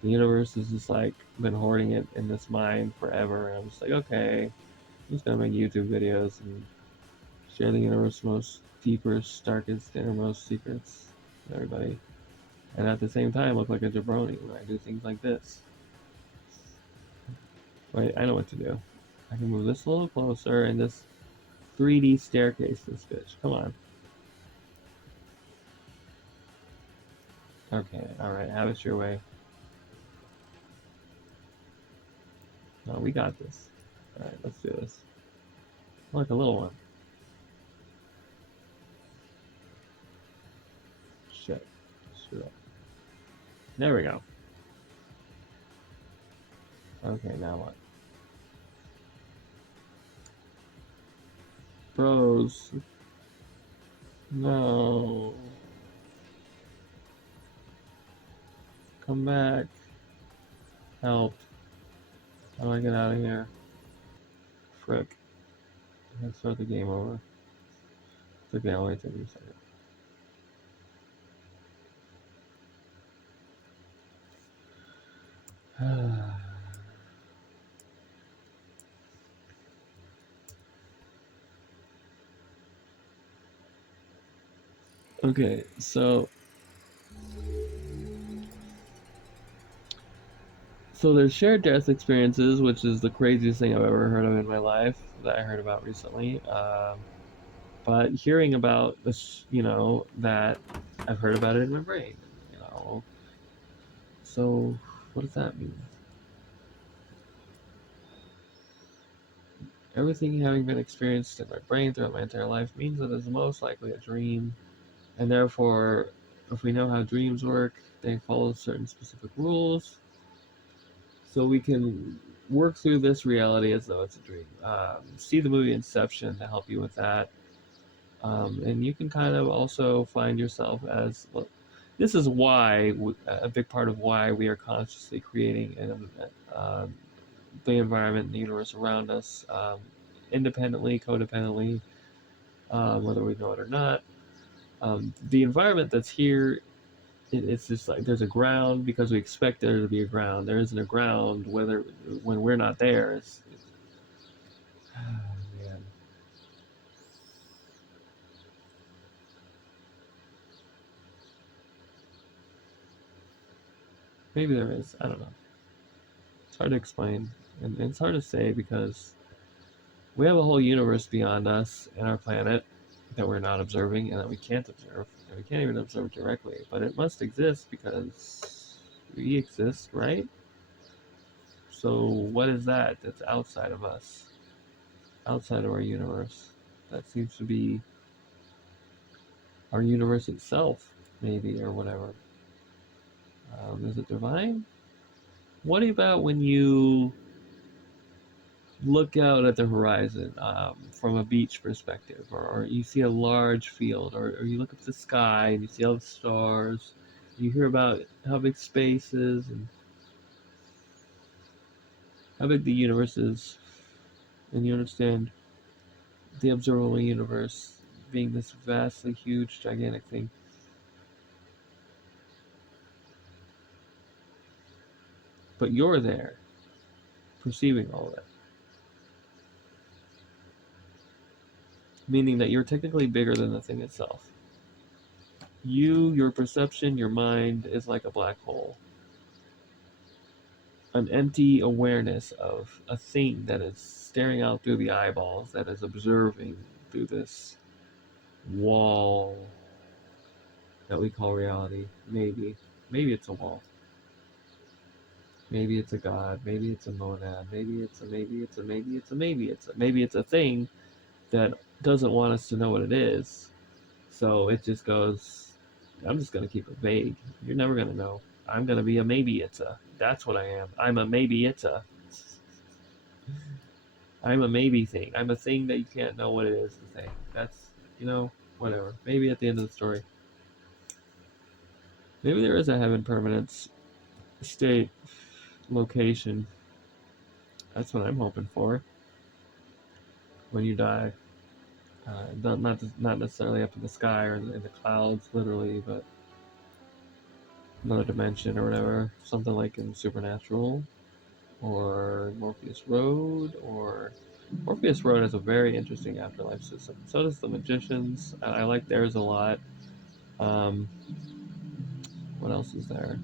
the universe has just like been hoarding it in this mind forever. And I'm just like, okay, I'm just gonna make YouTube videos and share the universe's most deepest, darkest, innermost secrets with everybody. And at the same time, look like a jabroni when I do things like this. Wait, I know what to do. I can move this a little closer and this 3D staircase this bitch. Come on. Okay, alright, have it your way. No, we got this. Alright, let's do this. Look, a little one. Shit. Screw up. There we go. Okay, now what? Bros. No. Come back. Help. How do I get out of here? Frick. Let's start the game over. It's okay, I'll wait 30 seconds. Okay, so there's shared death experiences, which is the craziest thing I've ever heard of in my life that I heard about recently. But hearing about this, that I've heard about it in my brain, So what does that mean? Everything having been experienced in my brain throughout my entire life means that it's most likely a dream, and therefore, if we know how dreams work, they follow certain specific rules, so we can work through this reality as though it's a dream. See the movie Inception to help you with that. And you can kind of also find yourself as, well, this is why, a big part of why we are consciously creating the environment and the universe around us, independently, codependently, whether we know it or not. The environment that's here, it's just like there's a ground because we expect there to be a ground. There isn't a ground when we're not there. Man. Maybe there is. I don't know. It's hard to explain, and it's hard to say because we have a whole universe beyond us and our planet that we're not observing and that we can't observe, and we can't even observe directly. But it must exist because we exist, right? So what is that that's outside of us, outside of our universe? That seems to be our universe itself, maybe, or whatever. Is it divine? What about when you look out at the horizon from a beach perspective, or you see a large field, or you look up the sky and you see all the stars, you hear about how big space is and how big the universe is, and you understand the observable universe being this vastly huge, gigantic thing. But you're there, perceiving all of that. Meaning that you're technically bigger than the thing itself. Your perception, your mind is like a black hole. An empty awareness of a thing that is staring out through the eyeballs, that is observing through this wall that we call reality. Maybe it's a wall. Maybe it's a god. Maybe it's a monad. Maybe it's a thing that doesn't want us to know what it is. So it just goes, I'm just gonna keep it vague. You're never gonna know. I'm gonna be a maybe it's a. That's what I am. I'm a maybe it's a. I'm a maybe thing. I'm a thing that you can't know what it is to say. That's, whatever. Maybe at the end of the story. Maybe there is a heaven permanence state location. That's what I'm hoping for. When you die, not necessarily up in the sky or in the clouds, literally, but another dimension or whatever. Something like in Supernatural, or Morpheus Road, or Morpheus Road has a very interesting afterlife system. So does the Magicians. I like theirs a lot. Um, what else is there?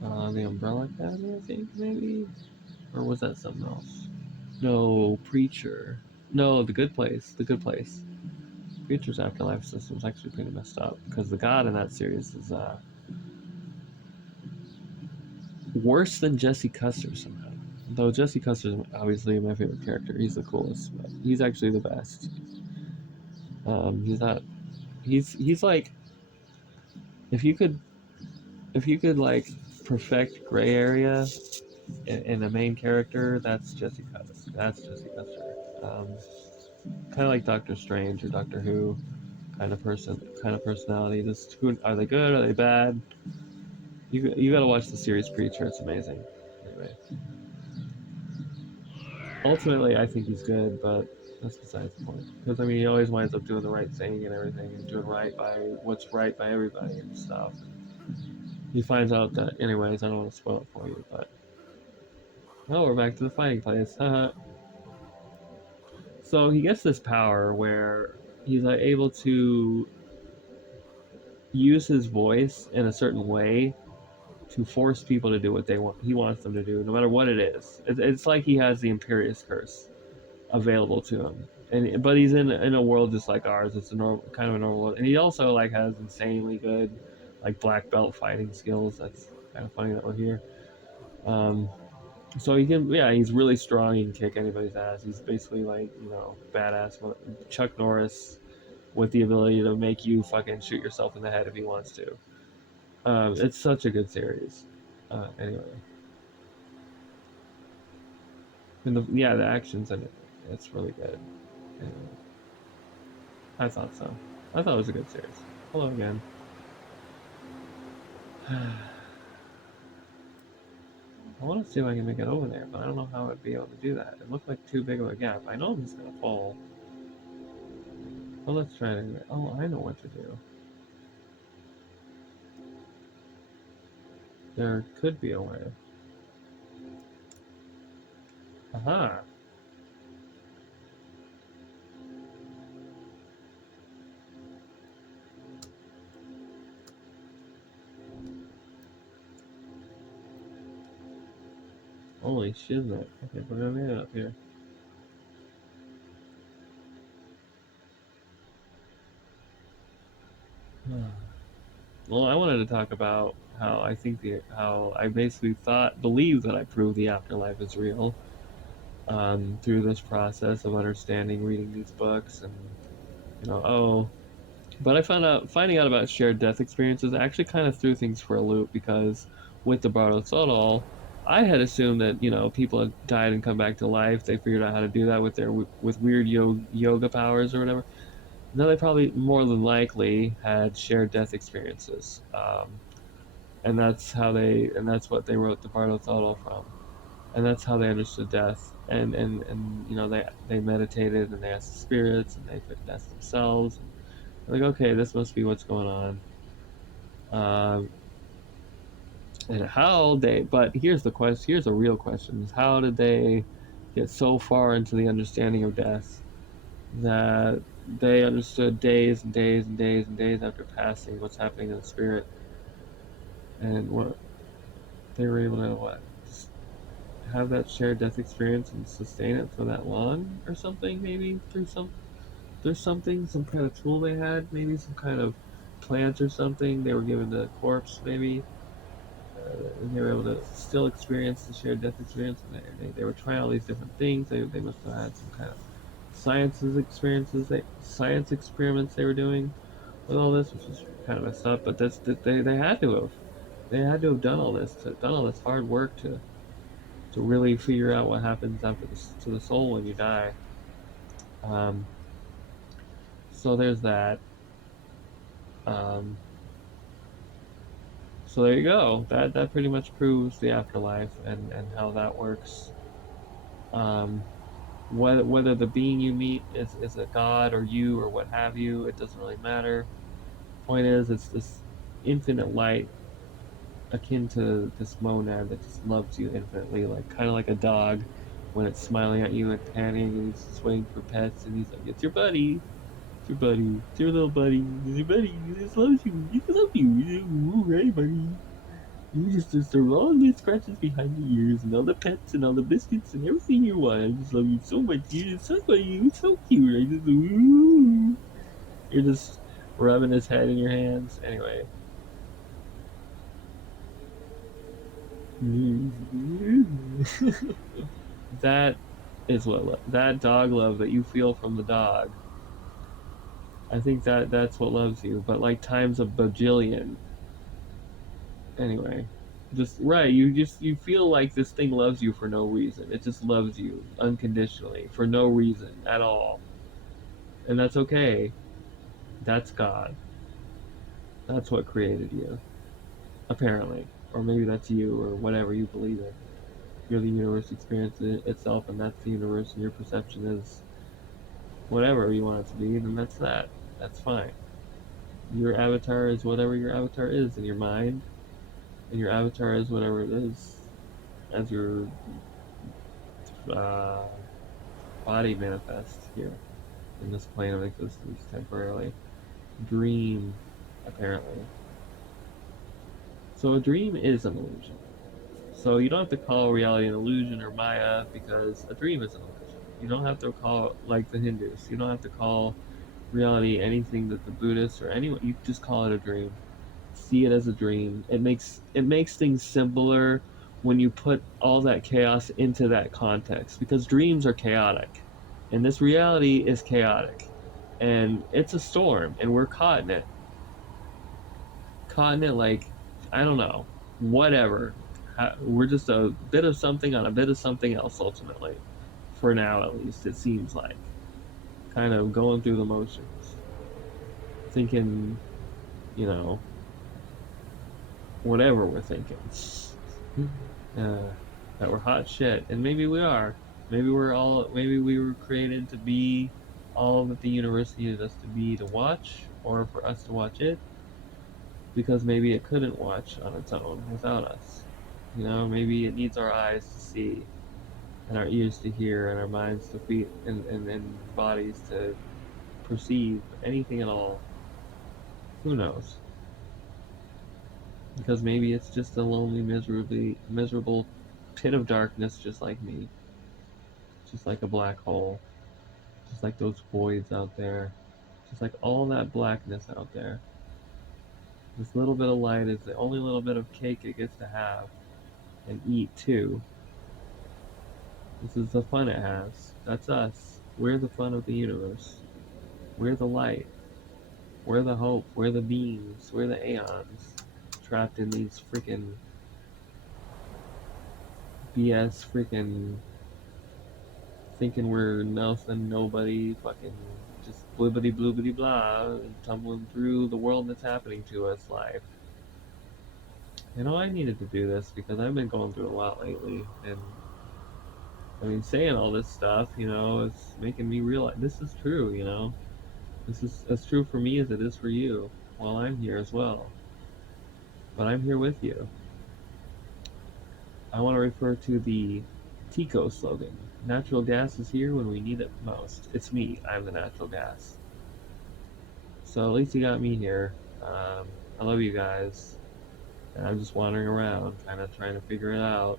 The Umbrella Academy, I think, maybe? Or was that something else? No, Preacher. No, The Good Place. The Good Place. Preacher's afterlife system is actually pretty messed up because the god in that series is worse than Jesse Custer somehow. Though Jesse Custer is obviously my favorite character. He's the coolest, but he's actually the best. He's not. He's like, if you could like perfect gray area in a main character, that's Jesse Custer. That's Jesse Custer. Kind of like Doctor Strange or Doctor Who, kind of personality. Just who are they good? Are they bad? You got to watch the series Preacher. It's amazing. Anyway, ultimately, I think he's good, but that's besides the point. Because I mean, he always winds up doing the right thing and everything, and doing right by what's right by everybody and stuff. He finds out that, anyways. I don't want to spoil it for you, but we're back to the fighting place. So he gets this power where he's like able to use his voice in a certain way to force people to do what he wants them to do, no matter what it is. It's like he has the Imperious Curse available to him, but he's in a world just like ours. It's kind of a normal world, and he also like has insanely good like black belt fighting skills. That's kind of funny that we're here. So he's really strong. He can kick anybody's ass. He's basically like, badass Chuck Norris with the ability to make you fucking shoot yourself in the head if he wants to. It's such a good series. Anyway, and the actions in it's really good. Anyway, I thought so. I thought it was a good series. Hello again. I want to see if I can make it over there, but I don't know how I'd be able to do that. It looked like too big of a gap. I know I'm just gonna fall. Well, let's try it anyway. Oh, I know what to do. There could be a way. Aha! Holy shiznit. Okay, we're gonna make it up here. Well, I wanted to talk about how I basically believe that I proved the afterlife is real through this process of understanding, reading these books, and but I finding out about shared death experiences actually kind of threw things for a loop because with the Bardo I had assumed that people had died and come back to life. They figured out how to do that with weird yoga powers or whatever. No, they probably more than likely had shared death experiences, and that's what they wrote the Bardo from, and that's how they understood death. And they meditated and they asked the spirits and they asked themselves. Like, okay, this must be what's going on. And how they, but here's the question, here's a real question, is how did they get so far into the understanding of death that they understood days and days and days and days after passing what's happening in the spirit, and what they were able to just have that shared death experience and sustain it for that long or something, maybe through something, some kind of tool they had, maybe some kind of plant or something they were given to the corpse, maybe, and they were able to still experience the shared death experience. And they were trying all these different things. They must have had some kind of science experiments they were doing with all this, which is kind of messed up. But they had to have done all this hard work to to really figure out what happens after to the soul when you die. Um, so there's that. Um, so there you go. That pretty much proves the afterlife and how that works. Um, whether the being you meet is a god or you or what have you, it doesn't really matter. Point is, it's this infinite light akin to this monad that just loves you infinitely, like kind of like a dog when it's smiling at you and panting and he's just waiting for pets and he's like, it's your buddy. It's your buddy. It's your little buddy. It's your buddy. He just loves you. He just loves you. Ooh, hey, buddy. You just throw all the scratches behind the ears and all the pets and all the biscuits and everything you want. I just love you so much. You're just so funny. You're so cute. I just, ooh. You're just rubbing his head in your hands. Anyway. That is what that dog love that you feel from the dog. I think that's what loves you, but like times a bajillion. Anyway, just right. You feel like this thing loves you for no reason. It just loves you unconditionally for no reason at all, and that's okay. That's God. That's what created you, apparently, or maybe that's you or whatever you believe in. You're the universe experience itself, and that's the universe, and your perception is whatever you want it to be, then that's that. That's fine. Your avatar is whatever your avatar is in your mind, and your avatar is whatever it is as your uh, body manifests here in this plane of existence temporarily. Dream, apparently. So a dream is an illusion. So you don't have to call reality an illusion or Maya because a dream is an illusion. You don't have to call, like the Hindus, you don't have to call reality anything that the Buddhists or anyone, you just call it a dream. See it as a dream. It makes things simpler when you put all that chaos into that context because dreams are chaotic. And this reality is chaotic. And it's a storm and we're caught in it. Caught in it like I don't know, whatever. We're just a bit of something on a bit of something else ultimately. For now at least it seems like. Kind of going through the motions. Thinking, you know, whatever we're thinking. uh, that we're hot shit, and maybe we are. Maybe we were created to be all that the universe needed us to be to watch, or for us to watch it, because maybe it couldn't watch on its own without us. You know, maybe it needs our eyes to see, and our ears to hear, and our minds to feel, and bodies to perceive anything at all. Who knows? Because maybe it's just a lonely, miserable pit of darkness, just like me, just like a black hole, just like those voids out there, just like all that blackness out there. This little bit of light is the only little bit of cake it gets to have and eat too. This is the fun it has. That's us. We're the fun of the universe. We're the light. We're the hope. We're the beings. We're the aeons trapped in these freaking BS freaking thinking we're nothing, nobody, fucking just blibbity bloobity blah, and tumbling through the world that's happening to us live. You know, I needed to do this because I've been going through a lot lately, and I mean, saying all this stuff, you know, it's making me realize this is true, you know. This is as true for me as it is for you, while I'm here as well. But I'm here with you. I want to refer to the Tico slogan. Natural gas is here when we need it most. It's me. I'm the natural gas. So at least you got me here. I love you guys. And I'm just wandering around, kind of trying to figure it out.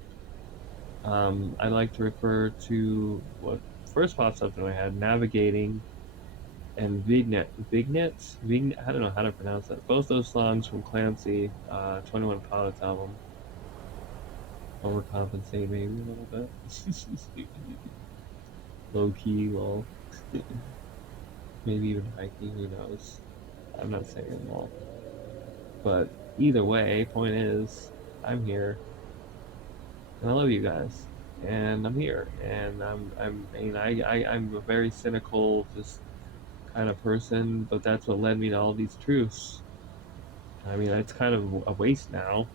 I like to refer to what first pops up in my head, navigating and Vignette. I don't know how to pronounce that. Both those songs from Clancy, 21 Pilots album. Overcompensate maybe a little bit. Low key, low. Maybe even high key, who knows. I'm not saying it all. But either way, point is, I'm here. And I love you guys. and I'm here, and I'm a very cynical, just kind of person, but that's what led me to all these truths. I mean, it's kind of a waste now,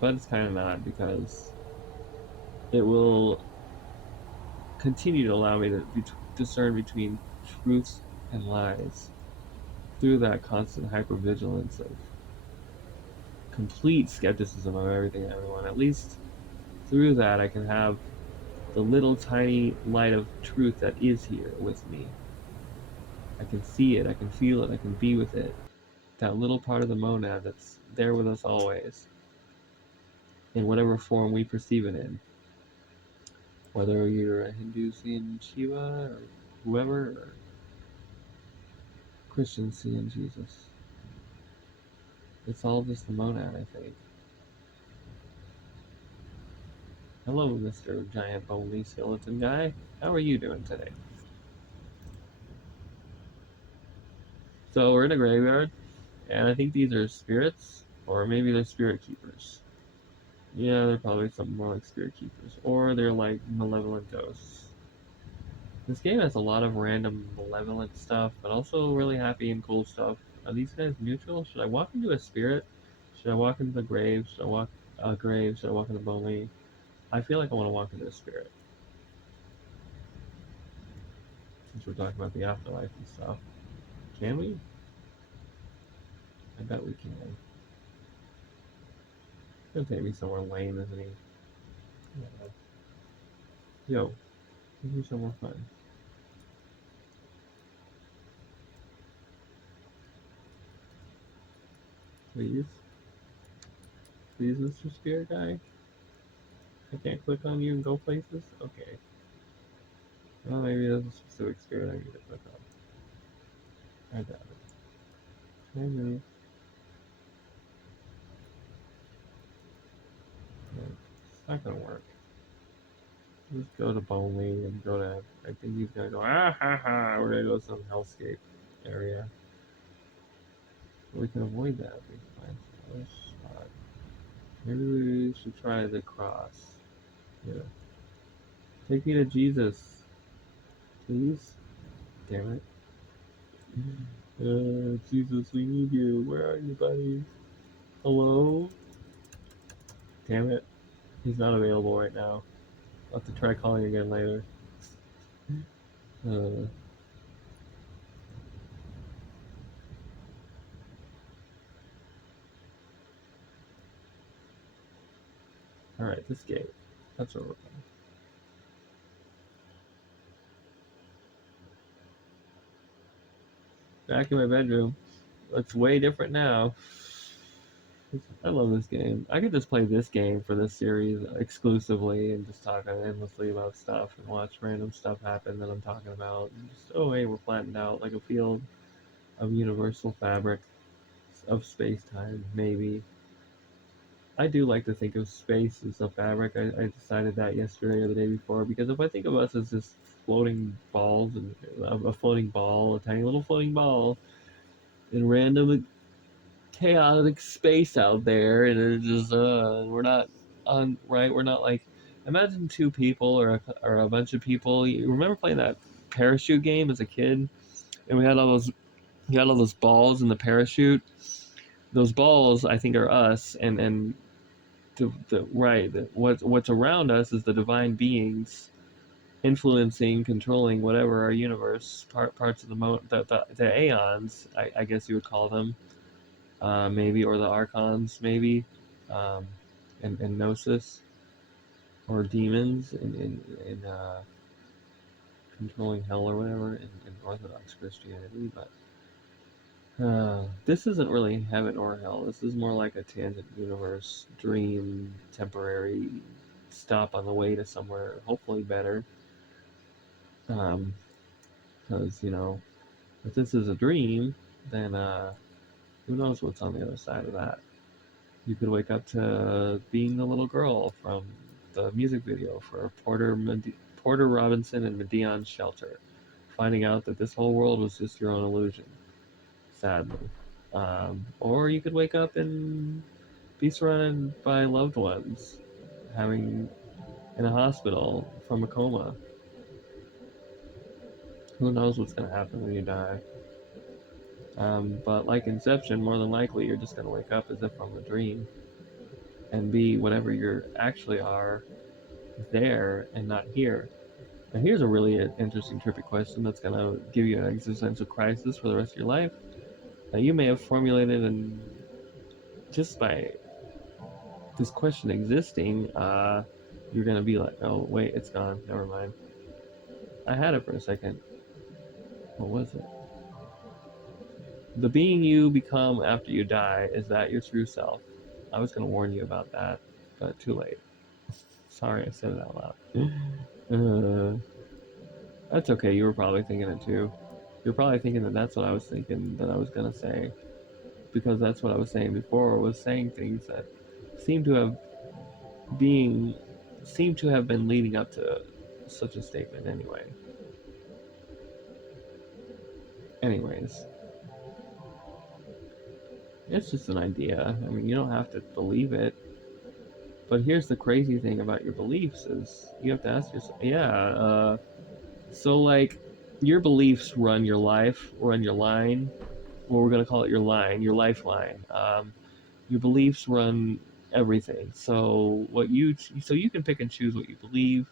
but it's kind of not, because it will continue to allow me to discern between truths and lies through that constant hypervigilance of complete skepticism of everything and everyone. At least through that, I can have the little tiny light of truth that is here with me. I can see it, I can feel it, I can be with it. That little part of the monad that's there with us always, in whatever form we perceive it in. Whether you're a Hindu seeing Shiva, or whoever, or Christian seeing Jesus. It's all just the monad, I think. Hello, Mr. Giant Bonely Skeleton Guy. How are you doing today? So we're in a graveyard, and I think these are spirits, or maybe they're spirit keepers. Yeah, they're probably something more like spirit keepers, or they're like malevolent ghosts. This game has a lot of random malevolent stuff, but also really happy and cool stuff. Are these guys neutral? Should I walk into a spirit? Should I walk into the grave? Should I walk a grave? Should I walk into Bonely? I feel like I want to walk into a spirit, since we're talking about the afterlife and stuff. Can we? I bet we can. He'll take me somewhere lame, isn't he? Yeah. Yo, take me somewhere fun. Please? Please, Mr. Spirit Guy? I can't click on you and go places? Okay. Well, maybe there's a specific spirit I need to click on. I doubt it. Can I move? No, it's not gonna work. Just go to Bonely and go to. I think he's gonna go, ah ha ha! We're gonna go to some hellscape area. We can avoid that. We can find some other spot. Maybe we should try the cross. Yeah. Take me to Jesus, please. Damn it. Jesus, we need you. Where are you, buddy? Hello? Damn it. He's not available right now. I'll have to try calling again later. Uh, Alright, this gate. That's where we're going. Back in my bedroom. It's way different now. I love this game. I could just play this game for this series exclusively and just talk endlessly about stuff and watch random stuff happen that I'm talking about. And just, oh, hey, we're flattened out like a field of universal fabric of space time, maybe. I do like to think of space as a fabric. I decided that yesterday or the day before, because if I think of us as just floating balls, and a floating ball, a tiny little floating ball, in random chaotic space out there, and it's just we're not on right. We're not like, imagine two people or a bunch of people. You remember playing that parachute game as a kid, and we had all those balls in the parachute. Those balls, I think, are us, and what's around us is the divine beings influencing, controlling whatever our universe, parts of the aeons, I guess you would call them, maybe, or the archons, maybe, um, and gnosis, or demons in controlling hell or whatever in Orthodox Christianity. But this isn't really heaven or hell. This is more like a tangent universe, dream, temporary stop on the way to somewhere hopefully better. Because, if this is a dream, then who knows what's on the other side of that. You could wake up to being the little girl from the music video for Porter Robinson and Medeon's Shelter, finding out that this whole world was just your own illusion, sadly. Or you could wake up and be surrounded by loved ones, having in a hospital from a coma. Who knows what's going to happen when you die? But like Inception, more than likely you're just going to wake up as if from a dream and be whatever you actually are there and not here. Now, here's a really interesting, trippy question that's going to give you an existential crisis for the rest of your life. Now, you may have formulated, and just by this question existing, you're going to be like, oh, wait, it's gone. Never mind. I had it for a second. What was it? The being you become after you die, is that your true self? I was going to warn you about that, but too late. Sorry I said it out loud. That's okay, you were probably thinking it too. You're probably thinking that that's what I was thinking that I was going to say. Because that's what I was saying before, was saying things that seem to have been leading up to such a statement anyway. Anyways. It's just an idea. I mean, you don't have to believe it. But here's the crazy thing about your beliefs is you have to ask yourself, so like your beliefs run your life, run your line. Well, we're gonna call it your line, your lifeline. Your beliefs run everything. So so you can pick and choose what you believe,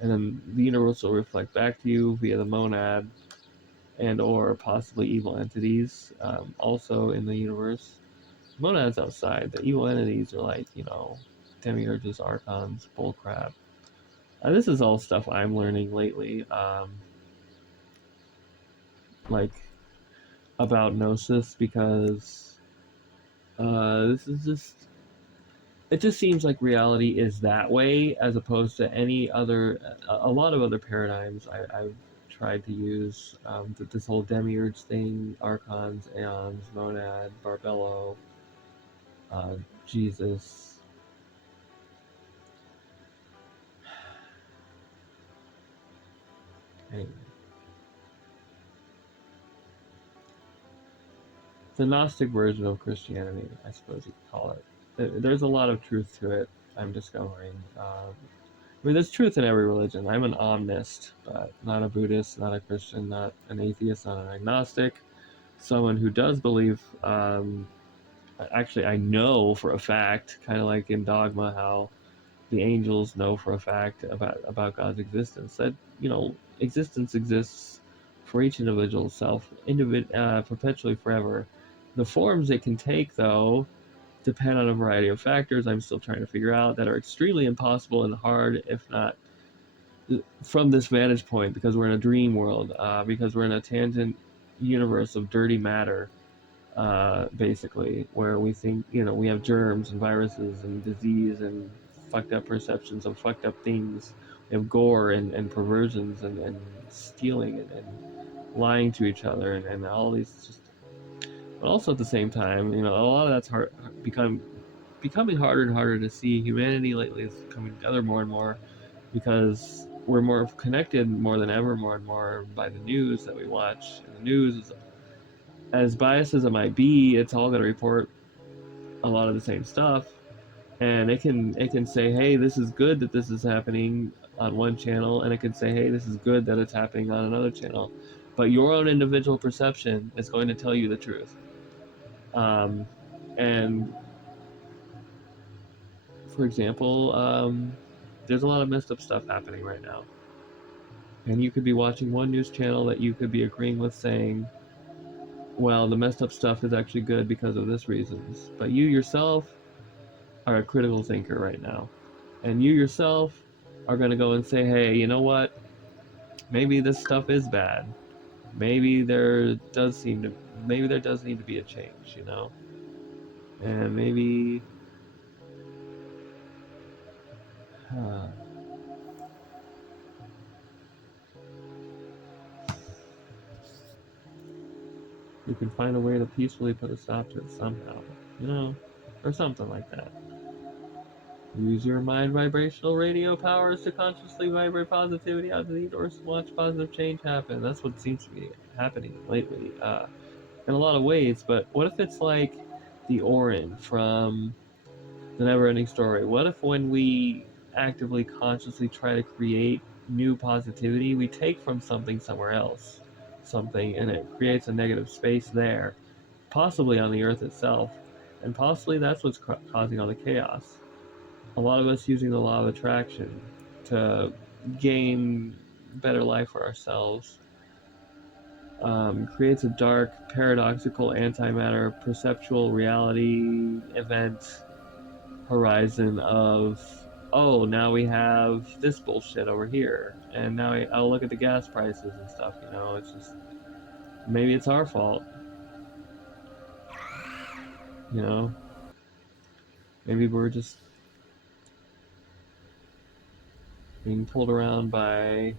and then the universe will reflect back to you via the monad, and or possibly evil entities. Also in the universe, monads outside. The evil entities are like demiurges, archons, bullcrap. This is all stuff I'm learning lately. Like about gnosis because this is just it just seems like reality is that way as opposed to any other a lot of other paradigms I've tried to use, this whole demiurge thing, archons, aeons, monad, barbello, Jesus. Anyway. The Gnostic version of Christianity, I suppose you could call it. There's a lot of truth to it, I'm discovering. I mean, there's truth in every religion. I'm an omnist, but not a Buddhist, not a Christian, not an atheist, not an agnostic. Someone who does believe, actually, I know for a fact, kind of like in Dogma, how the angels know for a fact about God's existence. That, existence exists for each individual self, perpetually forever. The forms it can take, though, depend on a variety of factors I'm still trying to figure out that are extremely impossible and hard, if not from this vantage point, because we're in a dream world, because we're in a tangent universe of dirty matter, basically, where we think, we have germs and viruses and disease and fucked up perceptions of fucked up things. We have gore and perversions and stealing and lying to each other and all these just. But also at the same time, a lot of that's becoming harder and harder to see. Humanity lately is coming together more and more because we're more connected more than ever, more and more by the news that we watch. And the news is, as biased as it might be, it's all going to report a lot of the same stuff, and it can say, hey, this is good that this is happening on one channel, and it can say, hey, this is good that it's happening on another channel. But your own individual perception is going to tell you the truth. And for example, there's a lot of messed up stuff happening right now. And you could be watching one news channel that you could be agreeing with, saying, well, the messed up stuff is actually good because of this reasons. But you yourself are a critical thinker right now. And you yourself are going to go and say, hey, you know what? Maybe this stuff is bad. Maybe there does need to be a change, And maybe you can find a way to peacefully put a stop to it somehow, or something like that. Use your mind vibrational radio powers to consciously vibrate positivity out of the universe and watch positive change happen. That's what seems to be happening lately, in a lot of ways. But what if it's like the Orin from The Never Ending Story? What if when we actively, consciously try to create new positivity, we take from something somewhere else, and it creates a negative space there, possibly on the earth itself, and possibly that's what's causing all the chaos. A lot of us using the law of attraction to gain better life for ourselves creates a dark, paradoxical antimatter perceptual reality event horizon of, oh, now we have this bullshit over here, and now I'll look at the gas prices and stuff. It's just, maybe it's our fault. Maybe we're just being pulled around by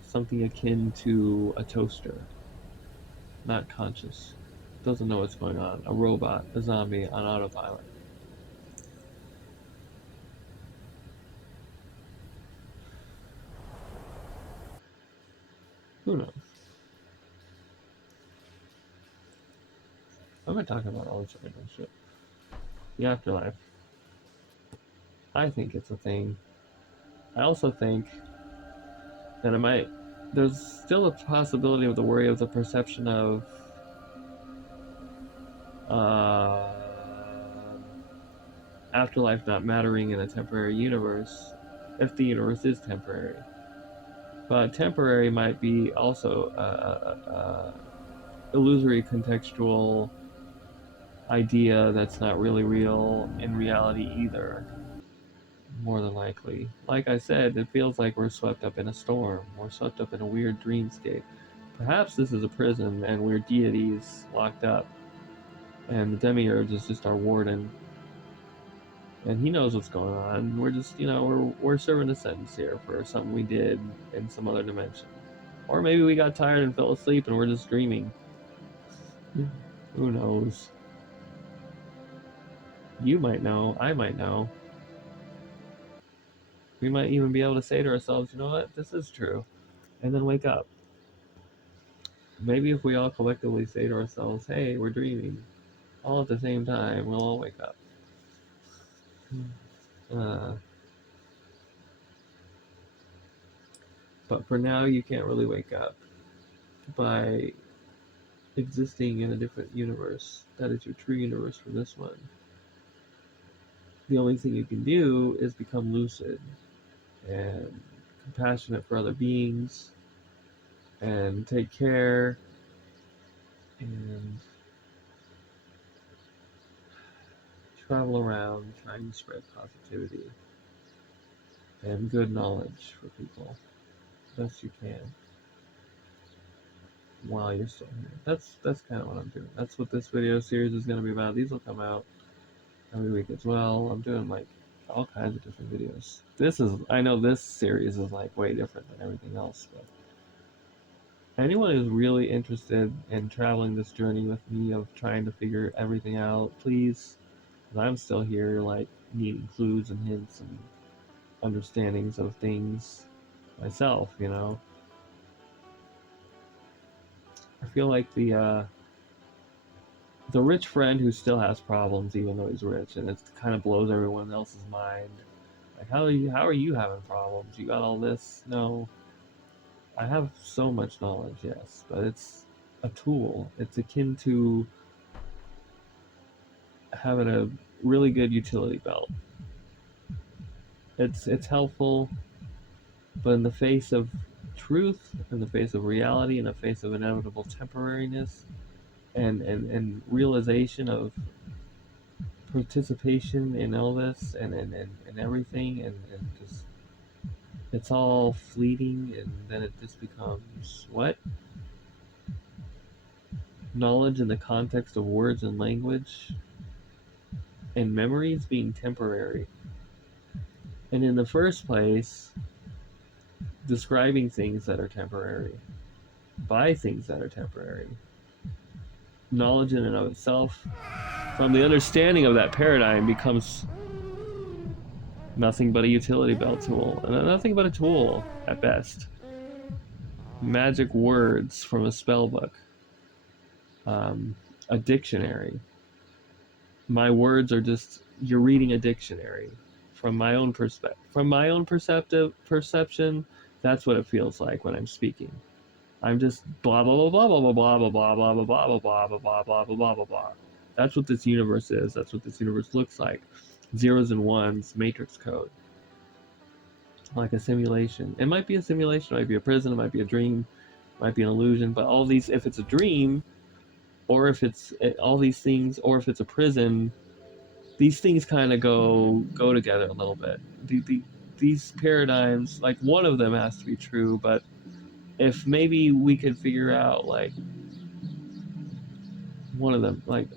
something akin to a toaster, not conscious, doesn't know what's going on, a robot, a zombie on autopilot. Who knows? I'm not talking about all this random shit. The afterlife. I think it's a thing. I also think that there's still a possibility of the worry of the perception of afterlife not mattering in a temporary universe, if the universe is temporary. But temporary might be also illusory contextual idea that's not really real in reality either. More than likely. Like I said, it feels like we're swept up in a storm. We're swept up in a weird dreamscape. Perhaps this is a prison and we're deities locked up. And the demiurge is just our warden. And he knows what's going on. We're just, we're serving a sentence here for something we did in some other dimension. Or maybe we got tired and fell asleep and we're just dreaming. Who knows? You might know. I might know. We might even be able to say to ourselves, you know what, this is true, and then wake up. Maybe if we all collectively say to ourselves, hey, we're dreaming, all at the same time, we'll all wake up. But for now, you can't really wake up by existing in a different universe. That is your true universe from this one. The only thing you can do is become lucid and compassionate for other beings and take care and travel around trying to spread positivity and good knowledge for people best you can while you're still here. That's kind of what I'm doing. That's what this video series is going to be about. These will come out every week as well. I'm doing like all kinds of different videos. I know this series is like way different than everything else, but anyone who's really interested in traveling this journey with me of trying to figure everything out, please, because I'm still here, like needing clues and hints and understandings of things myself, I feel like the rich friend who still has problems even though he's rich, and it kind of blows everyone else's mind. Like, how are you having problems? You got all this? No, I have so much knowledge, yes, but it's a tool. It's akin to having a really good utility belt. It's helpful, but in the face of truth, in the face of reality, in the face of inevitable temporariness, and realization of participation in all this and everything, and just it's all fleeting, and then it just becomes what? Knowledge in the context of words and language and memories being temporary. And in the first place, describing things that are temporary by things that are temporary. Knowledge in and of itself, from the understanding of that paradigm, becomes nothing but a utility belt tool, and nothing but a tool at best. Magic words from a spell book, a dictionary, my words are just, you're reading a dictionary. From my own perception, that's what it feels like when I'm speaking. I'm just blah blah blah blah blah blah blah blah blah blah blah blah blah blah blah blah blah blah blah. That's what this universe is. That's what this universe looks like. Zeros and ones, matrix code, like a simulation. It might be a simulation. It might be a prison. It might be a dream. It might be an illusion. But all these, if it's a dream, or if it's all these things, or if it's a prison, these things kind of go together a little bit. These paradigms, like one of them has to be true, but if maybe we could figure out like one of them, like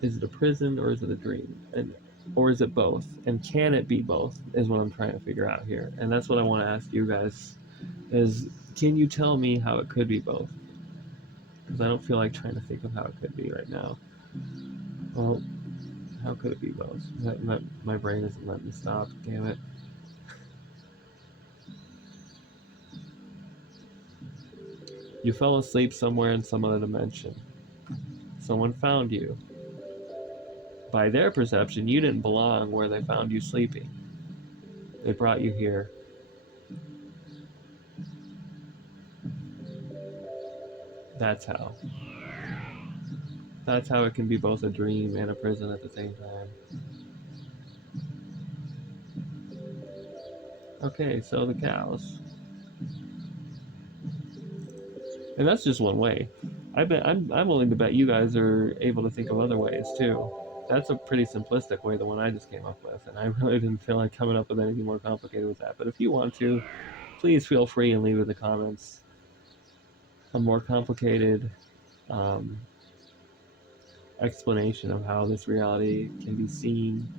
is it a prison or is it a dream, and or is it both, and can it be both is what I'm trying to figure out here. And that's what I want to ask you guys is, can you tell me how it could be both? Because I don't feel like trying to think of how it could be right now. Well, how could it be both? My brain isn't letting me stop. Damn it. You fell asleep somewhere in some other dimension. Someone found you. By their perception, you didn't belong where they found you sleeping. They brought you here. That's how. That's how it can be both a dream and a prison at the same time. Okay, so the cows. And that's just one way. I'm willing to bet you guys are able to think of other ways too. That's a pretty simplistic way, the one I just came up with, and I really didn't feel like coming up with anything more complicated with that. But if you want to, please feel free and leave in the comments a more complicated explanation of how this reality can be seen,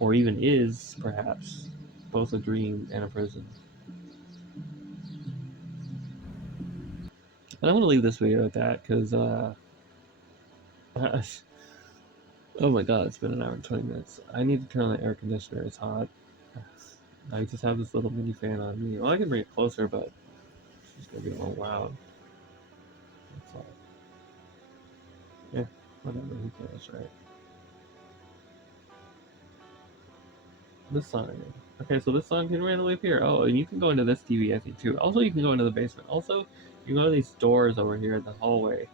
or even is, perhaps, both a dream and a prison. And I'm going to leave this video at that, because, oh my god, it's been an hour and 20 minutes. I need to turn on the air conditioner, it's hot. I just have this little mini fan on me. Well, I can bring it closer, but it's going to be a little loud. That's all. Yeah, whatever, who cares, right? This song again. Okay, so this song can randomly appear. Oh, and you can go into this TV, I think, too. Also, you can go into the basement. Also, you can go to these doors over here in the hallway.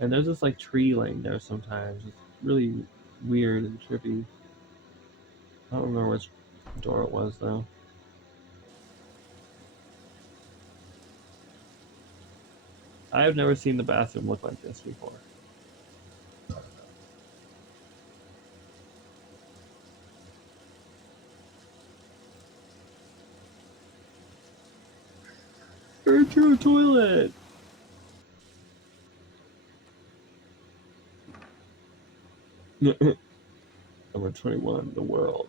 And there's this, like, tree laying there sometimes. It's really weird and trippy. I don't remember which door it was, though. I have never seen the bathroom look like this before. Enter a toilet! Number 21, the world.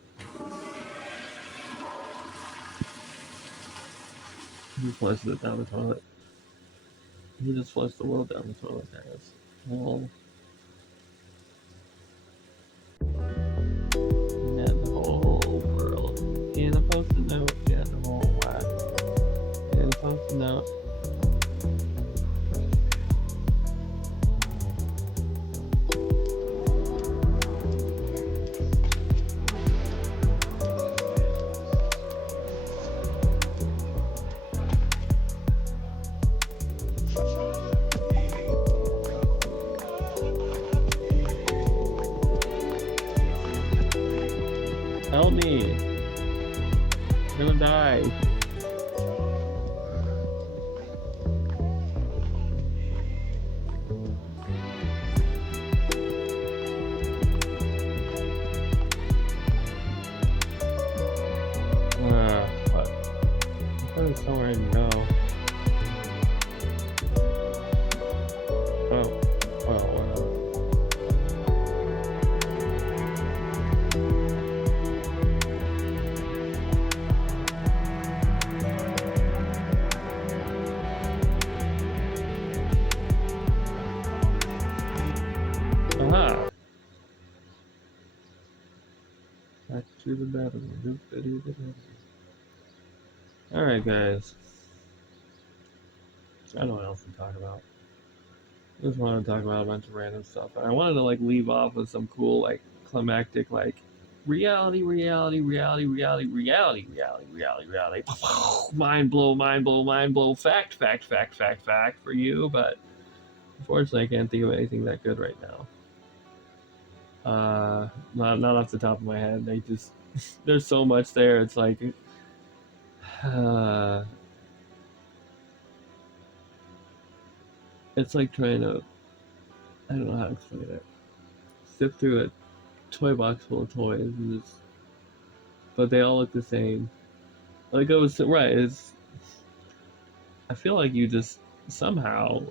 He flushes it down the toilet. He just flushed the world down the toilet, guys. Well, and the whole world. In a post-it note, yeah, the whole whack. In a post-it note. Help me! I'm gonna die. Fuck. I thought there's somewhere I can go. Oh, well, whatever. Aha! Back to the battle. Alright, guys. I don't know what else to talk about. I just wanted to talk about a bunch of random stuff. And I wanted to like leave off with some cool like climactic like reality, reality, reality, reality, reality, reality, reality, reality. Mind blow, mind blow, mind blow. Fact, fact, fact, fact, fact for you. But unfortunately, I can't think of anything that good right now. Not off the top of my head. They just there's so much there. It's like it's like trying to I don't know how to explain it. Sift through a toy box full of toys, and just, but they all look the same. Like I was right. It's I feel like you just somehow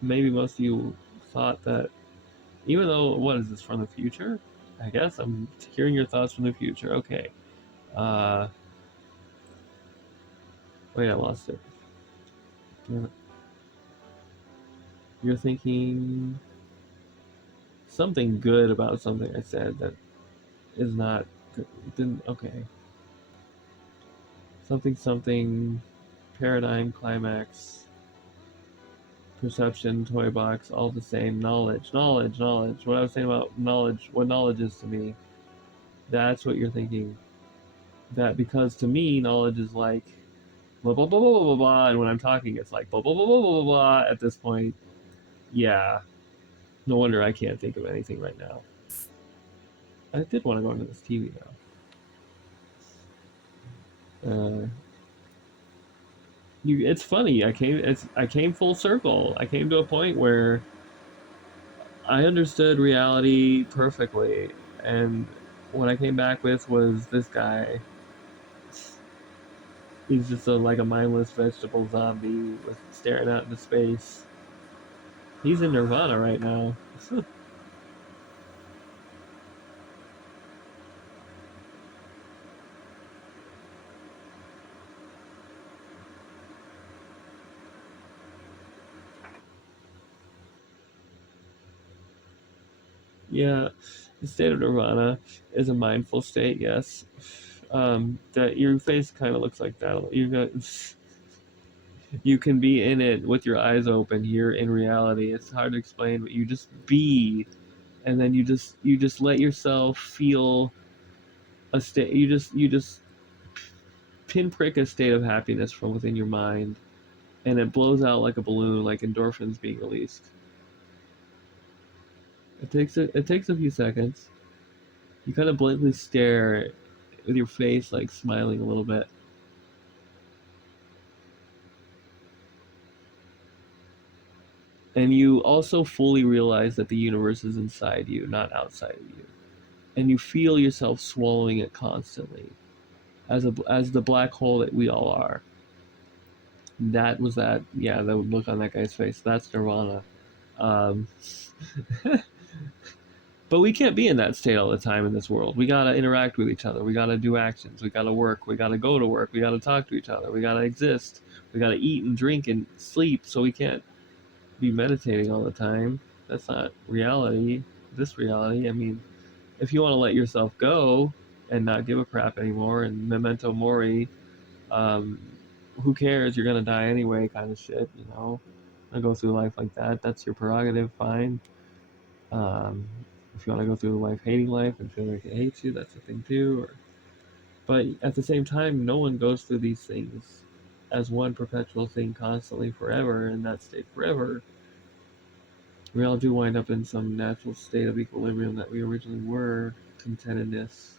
maybe most of you thought that even though what is this from the future? I guess I'm hearing your thoughts from the future. Okay. Wait, I lost it. You're thinking something good about something I said that is not good. Didn't okay. Something paradigm climax perception toy box all the same knowledge what I was saying about knowledge what knowledge is to me that's what you're thinking that because to me knowledge is like blah blah blah blah blah blah and when I'm talking it's like blah blah blah blah blah blah at this point yeah no wonder I can't think of anything right now. I did want to go into this TV now. It's funny. I came full circle. I came to a point where I understood reality perfectly, and what I came back with was this guy. He's just like a mindless vegetable zombie with staring out into space. He's in Nirvana right now. Yeah, the state of Nirvana is a mindful state. Yes, that your face kind of looks like that. You got you can be in it with your eyes open. You're in reality. It's hard to explain, but you just be, and then you just let yourself feel a state. You just pinprick a state of happiness from within your mind, and it blows out like a balloon, like endorphins being released. It takes a few seconds. You kind of blankly stare with your face like smiling a little bit. And you also fully realize that the universe is inside you, not outside of you. And you feel yourself swallowing it constantly as the black hole that we all are. That was that. Yeah, the look on that guy's face. That's Nirvana. Um, but we can't be in that state all the time in this world. We gotta interact with each other. We gotta do actions. We gotta work. We gotta go to work. We gotta talk to each other. We gotta exist. We gotta eat and drink and sleep. So we can't be meditating all the time. That's not reality. This reality. I mean, if you want to let yourself go and not give a crap anymore and memento mori, um, who cares? You're gonna die anyway, kind of shit. You know, I go through life like that. That's your prerogative. Fine. Um, if you want to go through life hating life and feel like it hates you, that's a thing too. But at the same time, no one goes through these things as one perpetual thing constantly forever in that state forever. We all do wind up in some natural state of equilibrium that we originally were, contentedness.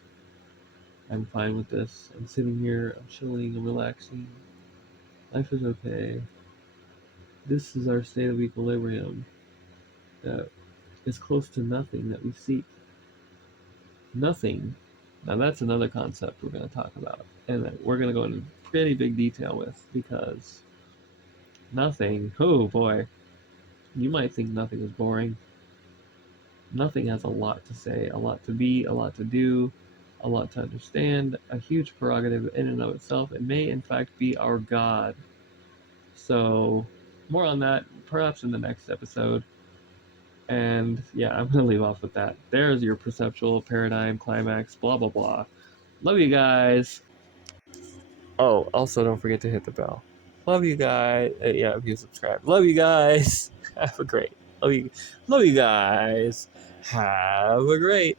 I'm fine with this. I'm sitting here, I'm chilling, I'm relaxing. Life is okay. This is our state of equilibrium that is close to nothing that we seek. Nothing. Now that's another concept we're going to talk about and that we're going to go into pretty big detail with because nothing, oh boy, you might think nothing is boring. Nothing has a lot to say, a lot to be, a lot to do, a lot to understand, a huge prerogative in and of itself. It may, in fact, be our God. So, more on that perhaps in the next episode. And yeah, I'm going to leave off with that. There's your perceptual paradigm climax, blah, blah, blah. Love you guys. Oh, also don't forget to hit the bell. Love you guys. Yeah, if you subscribe. Love you guys. Have a great. Love you guys. Have a great.